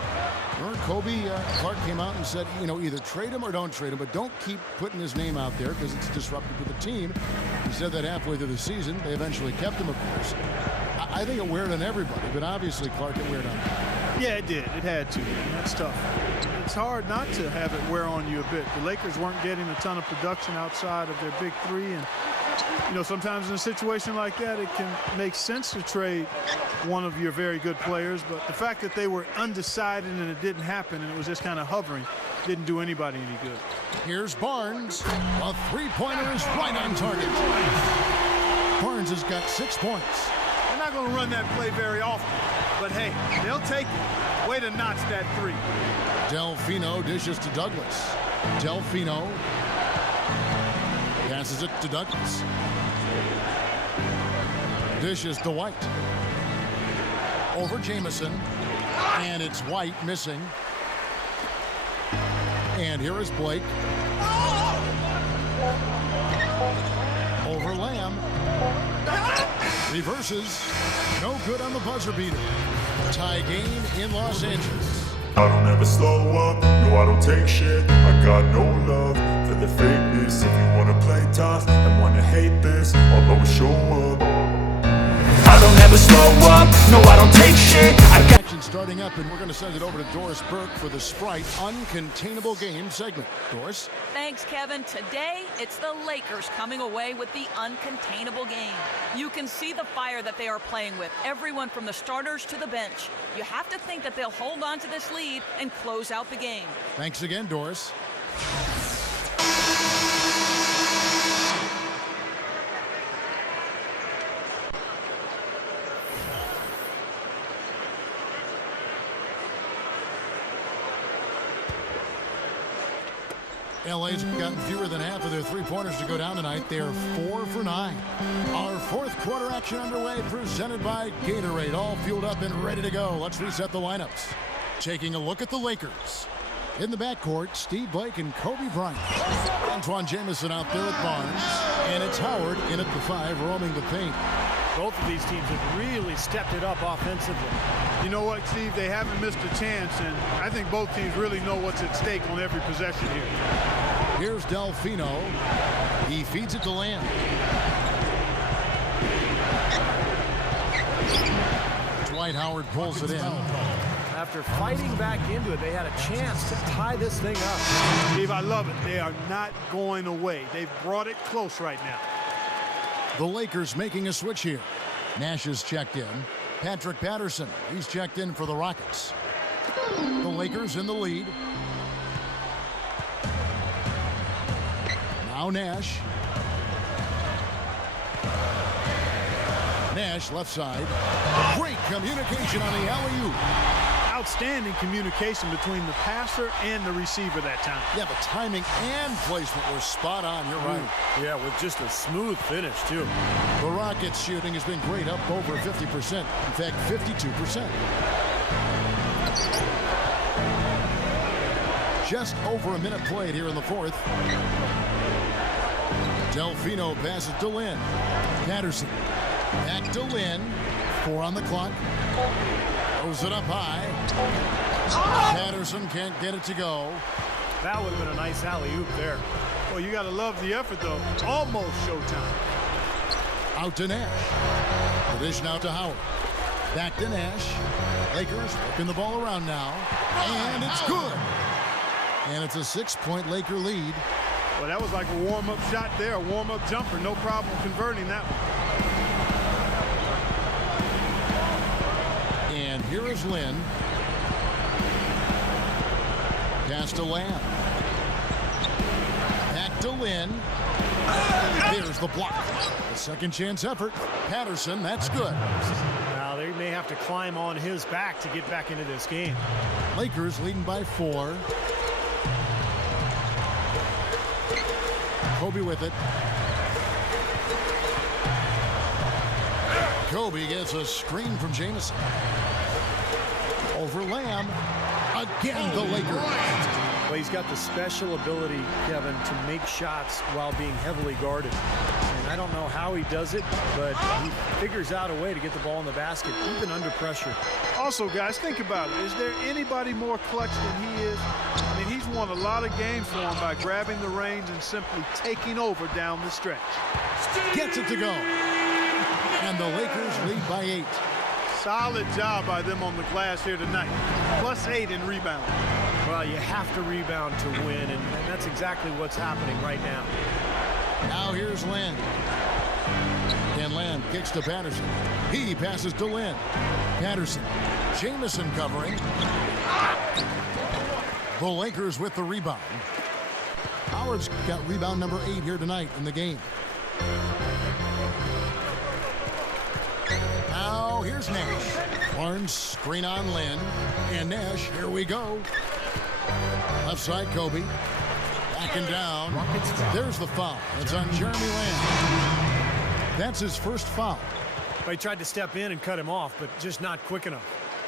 Remember Kobe, Clark came out and said, you know, either trade him or don't trade him, but don't keep putting his name out there because it's disruptive to the team. He said that halfway through the season. They eventually kept him, of course. I think it weared on everybody, but obviously, Clark, it weared on him. Yeah, it did. It had to. That's tough. It's hard not to have it wear on you a bit. The Lakers weren't getting a ton of production outside of their big three, and you know, sometimes in a situation like that, it can make sense to trade one of your very good players, but the fact that they were undecided and it didn't happen and it was just kind of hovering didn't do anybody any good. Here's Barnes. A 3-pointer is right on target. Barnes has got 6 points. They're not going to run that play very often, but hey, they'll take it. Way to notch that 3. Delfino dishes to Douglas. Delfino passes it to Douglas. Dishes to White. Over Jameson. And it's White missing. And here is Blake. Over Lamb. Reverses. No good on the buzzer beater. Tie game in Los Angeles. I don't ever slow up, no I don't take shit. I got no love for the fakeness. If you wanna play tough and wanna hate this, I'll always show up. I don't ever slow up, no I don't take shit. Action starting up, and we're going to send it over to Doris Burke for the Sprite Uncontainable Game segment. Doris? Thanks, Kevin. Today, it's the Lakers coming away with the uncontainable game. You can see the fire that they are playing with, everyone from the starters to the bench. You have to think that they'll hold on to this lead and close out the game. Thanks again, Doris. LA's gotten fewer than half of their three-pointers to go down tonight. They are 4 for 9. Our fourth quarter action underway, presented by Gatorade. All fueled up and ready to go. Let's reset the lineups. Taking a look at the Lakers. In the backcourt, Steve Blake and Kobe Bryant. Antoine Jamison out there at Barnes. And it's Howard in at the 5, roaming the paint. Both of these teams have really stepped it up offensively. You know what, Steve? They haven't missed a chance, and I think both teams really know what's at stake on every possession here. Here's Delfino. He feeds it to Lamb. Dwight Howard pulls it in. After fighting back into it, they had a chance to tie this thing up. Steve, I love it. They are not going away. They've brought it close right now. The Lakers making a switch here. Nash is checked in. Patrick Patterson, he's checked in for the Rockets. The Lakers in the lead. Now Nash. Nash left side. Great communication on the alley-oop. Outstanding communication between the passer and the receiver that time. Yeah, the timing and placement were spot on. You're right. Yeah, with just a smooth finish, too. The Rockets shooting has been great, up over 50%. In fact, 52%. Just over a minute played here in the fourth. Delfino passes to Lynn. Patterson back to Lynn. 4 on the clock. Throws it up high. Patterson can't get it to go. That would have been a nice alley-oop there. Well, you got to love the effort, though. Almost showtime. Out to Nash. The dish now to Howard. Back to Nash. Lakers working the ball around now. And it's good. And it's a 6-point Laker lead. Well, that was like a warm-up shot there, a warm-up jumper. No problem converting that one. And here is Lynn. Pass to Lamb. Back to Lynn. There's the block. The second chance effort. Patterson, that's good. Now they may have to climb on his back to get back into this game. Lakers leading by 4. Kobe with it. Kobe gets a screen from Jamison. Over Lamb. Again, the Lakers. Well, he's got the special ability, Kevin, to make shots while being heavily guarded. And I don't know how he does it, but he figures out a way to get the ball in the basket, even under pressure. Also, guys, think about it. Is there anybody more clutch than he is? I mean, he's won a lot of games for him by grabbing the reins and simply taking over down the stretch. Gets it to go. And the Lakers lead by 8. Solid job by them on the glass here tonight. +8 in rebounding. Well, you have to rebound to win, and that's exactly what's happening right now. Now here's Lynn. And Lamb kicks to Patterson. He passes to Lynn. Patterson. Jamison covering. The Lakers with the rebound. Howard's got rebound number 8 here tonight in the game. Now here's Nash. Barnes screen on Lynn. And Nash, here we go. Left side, Kobe. Backing down. There's the foul. It's on Jeremy Lamb. That's his first foul. Well, he tried to step in and cut him off, but just not quick enough.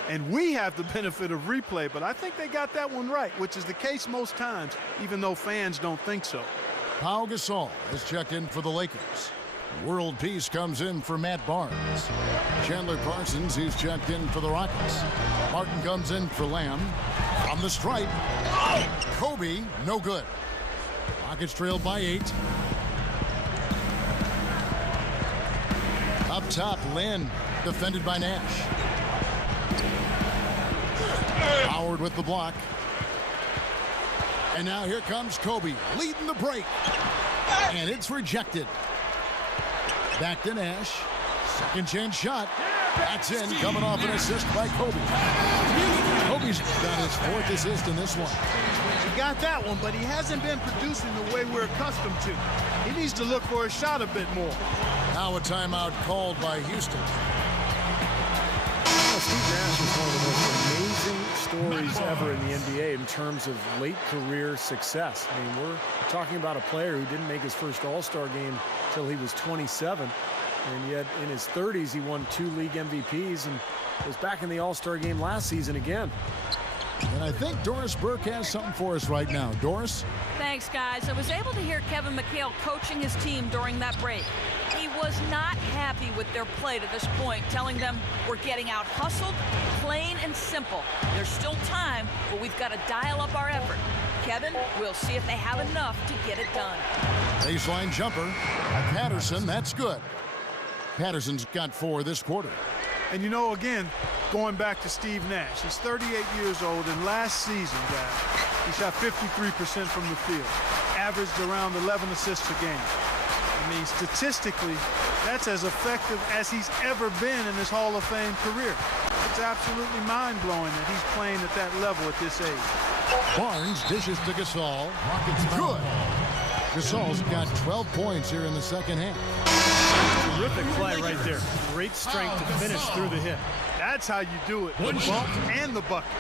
And we have the benefit of replay, but I think they got that one right, which is the case most times, even though fans don't think so. Pau Gasol is checked in for the Lakers. World Peace comes in for Matt Barnes. Chandler Parsons, he's checked in for the Rockets. Martin comes in for Lamb. On the stripe. Kobe, no good. Rockets trailed by 8. Up top, Lynn, defended by Nash. Howard with the block. And now here comes Kobe, leading the break. And it's rejected. Back to Nash. Second chance shot. That's in, coming off an assist by Kobe. Kobe's got his 4th assist in this one. He got that one, but he hasn't been producing the way we're accustomed to. He needs to look for a shot a bit more. Now a timeout called by Houston. Steve Nash is one of the most amazing stories ever in the NBA in terms of late career success. I mean, we're talking about a player who didn't make his first All-Star game until he was 27, and yet in his 30s he won 2 league MVPs and was back in the All-Star game last season again. And I think Doris Burke has something for us right now. Doris? Thanks, guys. I was able to hear Kevin McHale coaching his team during that break. He was not happy with their play to this point, telling them we're getting out hustled, plain and simple. There's still time, but we've got to dial up our effort. Kevin, we'll see if they have enough to get it done. Baseline jumper. Patterson, that's good. Patterson's got 4 this quarter. And you know, again, going back to Steve Nash, he's 38 years old, and last season, guys, he shot 53% from the field, averaged around 11 assists a game. I mean, statistically, that's as effective as he's ever been in his Hall of Fame career. It's absolutely mind-blowing that he's playing at that level at this age. Barnes dishes to Gasol. Good. Gasol's got 12 points here in the second half. Terrific play right there. Great strength to finish through the hit. That's how you do it. The bump and the bucket.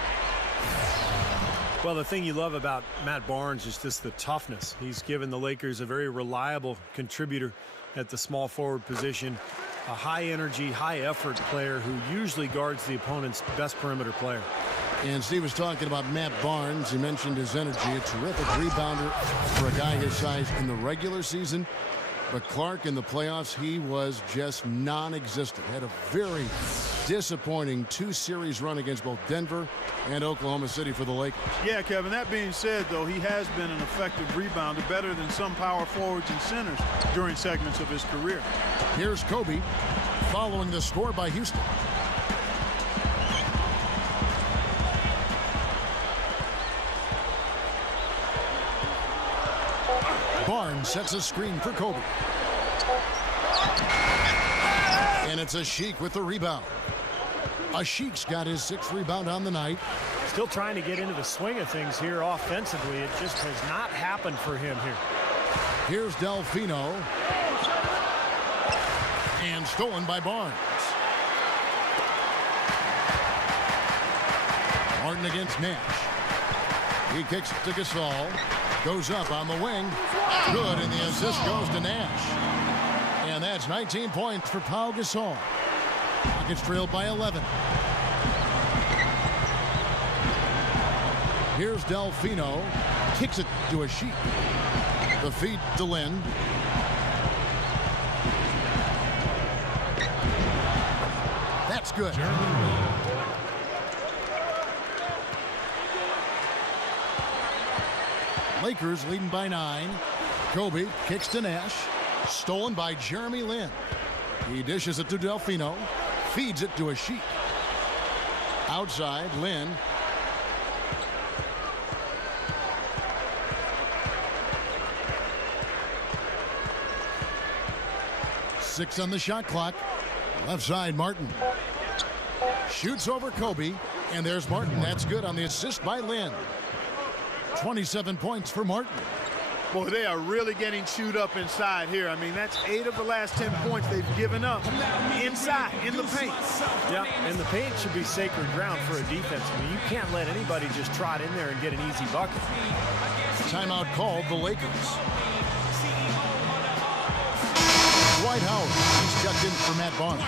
Well, the thing you love about Matt Barnes is just the toughness. He's given the Lakers a very reliable contributor at the small forward position, a high-energy, high-effort player who usually guards the opponent's best perimeter player. And Steve was talking about Matt Barnes. He mentioned his energy, a terrific rebounder for a guy his size in the regular season. But Clark, in the playoffs, he was just non-existent. Had a very disappointing 2-series run against both Denver and Oklahoma City for the Lakers. Yeah, Kevin, that being said, though, he has been an effective rebounder, better than some power forwards and centers during segments of his career. Here's Kobe following the score by Houston. Barnes sets a screen for Kobe. And it's Asik with the rebound. Asik's got his 6th rebound on the night. Still trying to get into the swing of things here offensively. It just has not happened for him here. Here's Delfino. And stolen by Barnes. Martin against Nash. He kicks it to Gasol. Goes up on the wing. Good, and the assist goes to Nash. And that's 19 points for Pau Gasol. Rockets trailed by 11. Here's Delfino. Kicks it to Asik. The feed to Lin. That's good. Lakers leading by 9. Kobe kicks to Nash. Stolen by Jeremy Lin. He dishes it to Delfino. Feeds it to Asik. Outside, Lin. Six on the shot clock. Left side, Martin. Shoots over Kobe. And there's Martin. That's good on the assist by Lin. 27 points for Martin. Boy, they are really getting chewed up inside here. I mean, that's 8 of the last 10 points they've given up inside, in the paint. Yeah, and the paint should be sacred ground for a defense. I mean, you can't let anybody just trot in there and get an easy bucket. Timeout called the Lakers. Dwight Howard, he's checked in for Matt Barnes.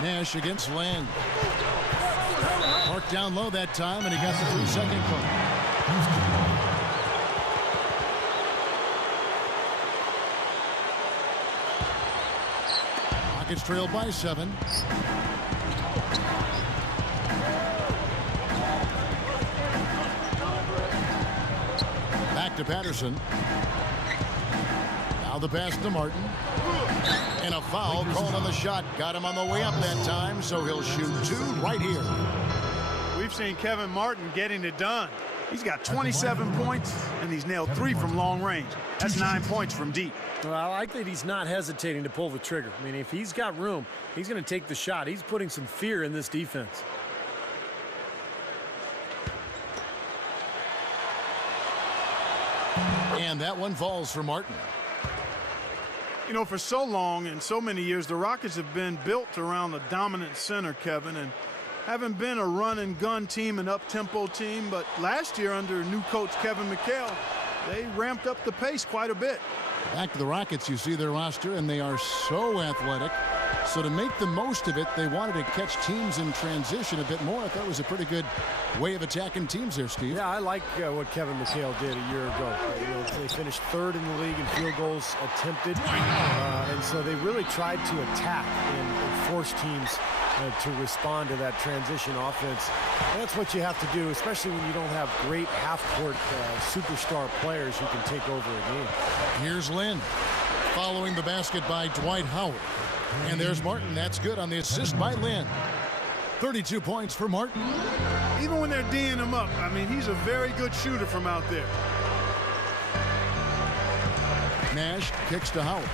Nash against Lin. Marked down low that time, and he got the 3-second call. Rockets trailed by 7. Back to Patterson. Now the pass to Martin. And a foul called on the shot. Got him on the way up that time, so he'll shoot 2 right here. We've seen Kevin Martin getting it done. He's got 27 points, and he's nailed 3 from long range. That's 9 points from deep. Well, I like that he's not hesitating to pull the trigger. I mean, if he's got room, he's going to take the shot. He's putting some fear in this defense. And that one falls for Martin. You know, for so long and so many years, the Rockets have been built around a dominant center, Kevin, and haven't been a run-and-gun team, an up-tempo team. But last year, under new coach Kevin McHale, they ramped up the pace quite a bit. Back to the Rockets, you see their roster, and they are so athletic. So to make the most of it, they wanted to catch teams in transition a bit more. I thought it was a pretty good way of attacking teams there, Steve. Yeah, I like what Kevin McHale did a year ago. They finished 3rd in the league in field goals attempted, and so they really tried to attack and force teams to respond to that transition offense. And that's what you have to do, especially when you don't have great half-court superstar players who can take over a game. Here's Lynn following the basket by Dwight Howard. And there's Martin. That's good on the assist by Lynn. 32 points for Martin. Even when they're D'ing him up, I mean, he's a very good shooter from out there. Nash kicks to Howard.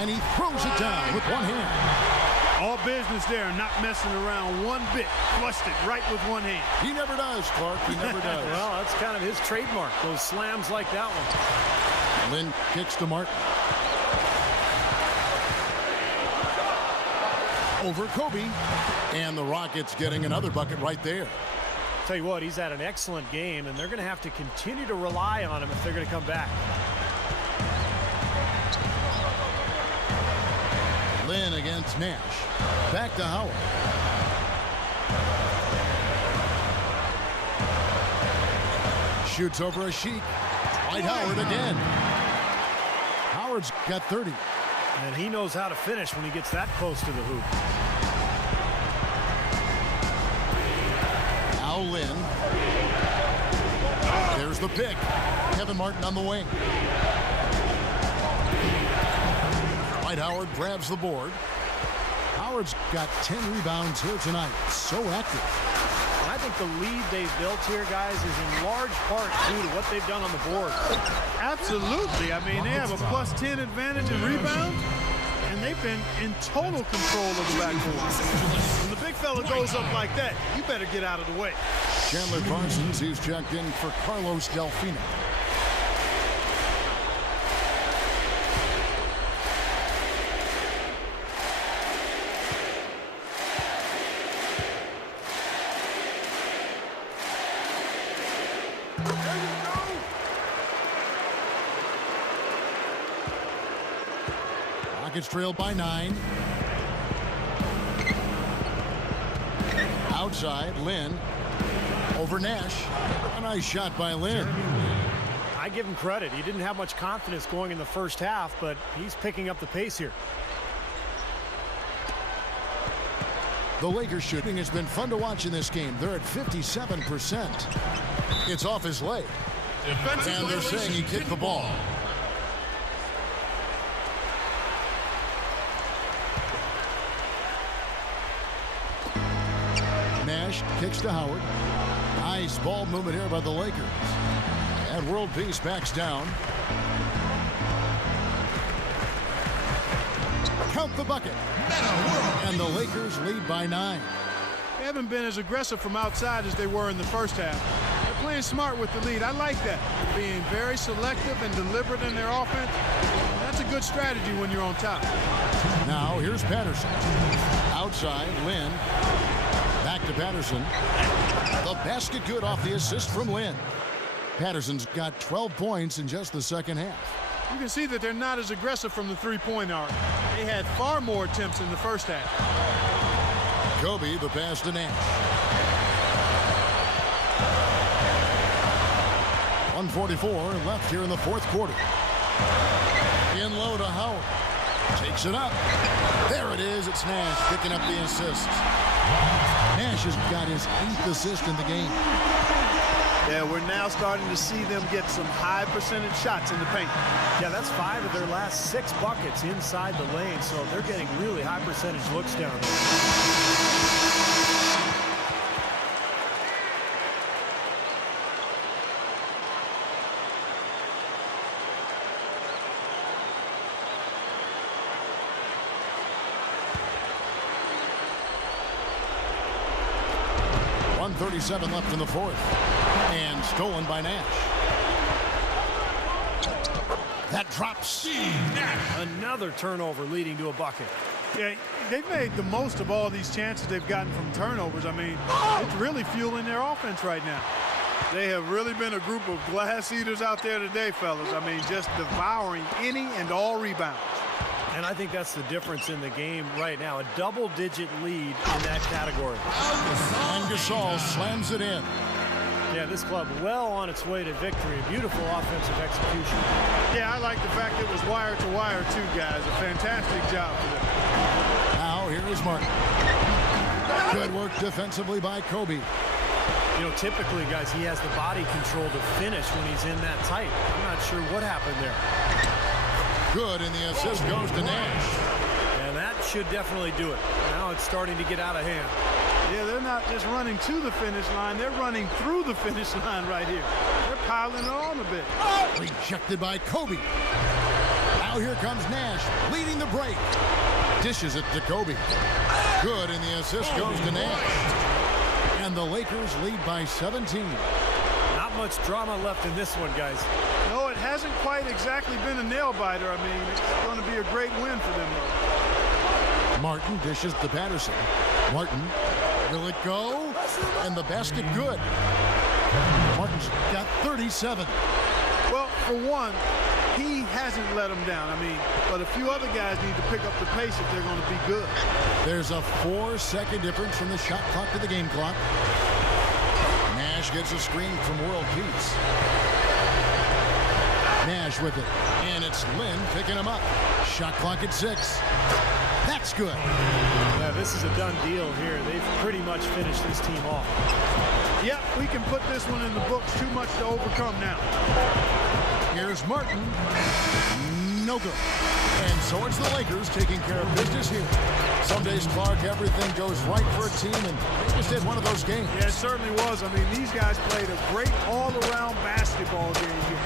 And he throws it down with one hand. All business there, not messing around one bit. Flushed it right with one hand. He never does, Clark. He never does. Well, that's kind of his trademark, those slams like that one. Lynn kicks to Martin. Over Kobe. And the Rockets getting another bucket right there. Tell you what, he's had an excellent game, and they're going to have to continue to rely on him if they're going to come back. Lynn against Nash. Back to Howard. Shoots over a sheet. Dwight Howard again. Howard's got 30. And he knows how to finish when he gets that close to the hoop. Now Lynn. There's the pick. Kevin Martin on the wing. Dwight Howard grabs the board. Howard's got 10 rebounds here tonight. So active. I think the lead they've built here, guys, is in large part due to what they've done on the board. Absolutely. I mean, they have a +10 advantage in rebounds, and they've been in total control of the backcourt. When the big fella goes up like that, you better get out of the way. Chandler Parsons, he's checked in for Carlos Delfino. Rockets trailed by 9. Outside, Lynn. Over Nash. A nice shot by Lynn. I give him credit. He didn't have much confidence going in the first half, but he's picking up the pace here. The Lakers shooting has been fun to watch in this game. They're at 57%. It's off his leg. And they're saying he kicked the ball. Nash kicks to Howard. Nice ball movement here by the Lakers. And World Peace backs down. Count the bucket. And the Lakers lead by 9. They haven't been as aggressive from outside as they were in the first half. They're playing smart with the lead. I like that. They're being very selective and deliberate in their offense. And that's a good strategy when you're on top. Now here's Patterson. Outside, Lynn. Back to Patterson. The basket good off the assist from Lynn. Patterson's got 12 points in just the second half. You can see that they're not as aggressive from the three-point arc. They had far more attempts in the first half. Kobe, the pass to Nash. 1:44 left here in the fourth quarter. In low to Howard. Takes it up. There it is. It's Nash picking up the assist. Nash has got his 8th assist in the game. Yeah, we're now starting to see them get some high percentage shots in the paint. Yeah, that's 5 of their last 6 buckets inside the lane, so they're getting really high percentage looks down there. 1:37 left in the fourth. And stolen by Nash. That drops. Another turnover leading to a bucket. Yeah, they've made the most of all these chances they've gotten from turnovers. I mean, it's really fueling their offense right now. They have really been a group of glass eaters out there today, fellas. I mean, just devouring any and all rebounds. And I think that's the difference in the game right now. A double-digit lead in that category. And Gasol slams it in. Yeah, this club well on its way to victory. Beautiful offensive execution. Yeah, I like the fact it was wire to wire too, guys. A fantastic job for them. Now here is Martin. Good work defensively by Kobe. You know, typically, guys, he has the body control to finish when he's in that tight. I'm not sure what happened there. Good, and the assist goes to Nash. And that should definitely do it. Now it's starting to get out of hand. Yeah, they're not just running to the finish line. They're running through the finish line right here. They're piling it on a bit. Rejected by Kobe. Now here comes Nash, leading the break. Dishes it to Kobe. Good, and the assist goes to Nash. And the Lakers lead by 17. Not much drama left in this one, guys. No, it hasn't quite exactly been a nail-biter. I mean, it's going to be a great win for them, though. Martin dishes to Patterson. Martin, will it go? And the basket good. Martin's got 37. Well, for one, he hasn't let them down. I mean, but a few other guys need to pick up the pace if they're going to be good. There's a 4-second difference from the shot clock to the game clock. Nash gets a screen from World Peace. Nash with it. And it's Lynn picking him up. Shot clock at 6. That's good. Yeah, this is a done deal here. They've pretty much finished this team off. Yep, we can put this one in the books. Too much to overcome now. Here's Martin. No good. And so it's the Lakers taking care of business here. Some days, Clark, everything goes right for a team, and they just had one of those games. Yeah, it certainly was. I mean, these guys played a great all-around basketball game here.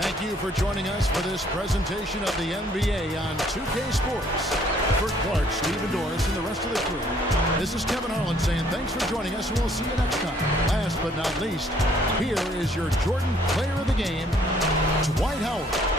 Thank you for joining us for this presentation of the NBA on 2K Sports. For Clark, Stephen Doris, and the rest of the crew, this is Kevin Harlan saying thanks for joining us, and we'll see you next time. Last but not least, here is your Jordan Player of the Game, Dwight Howard.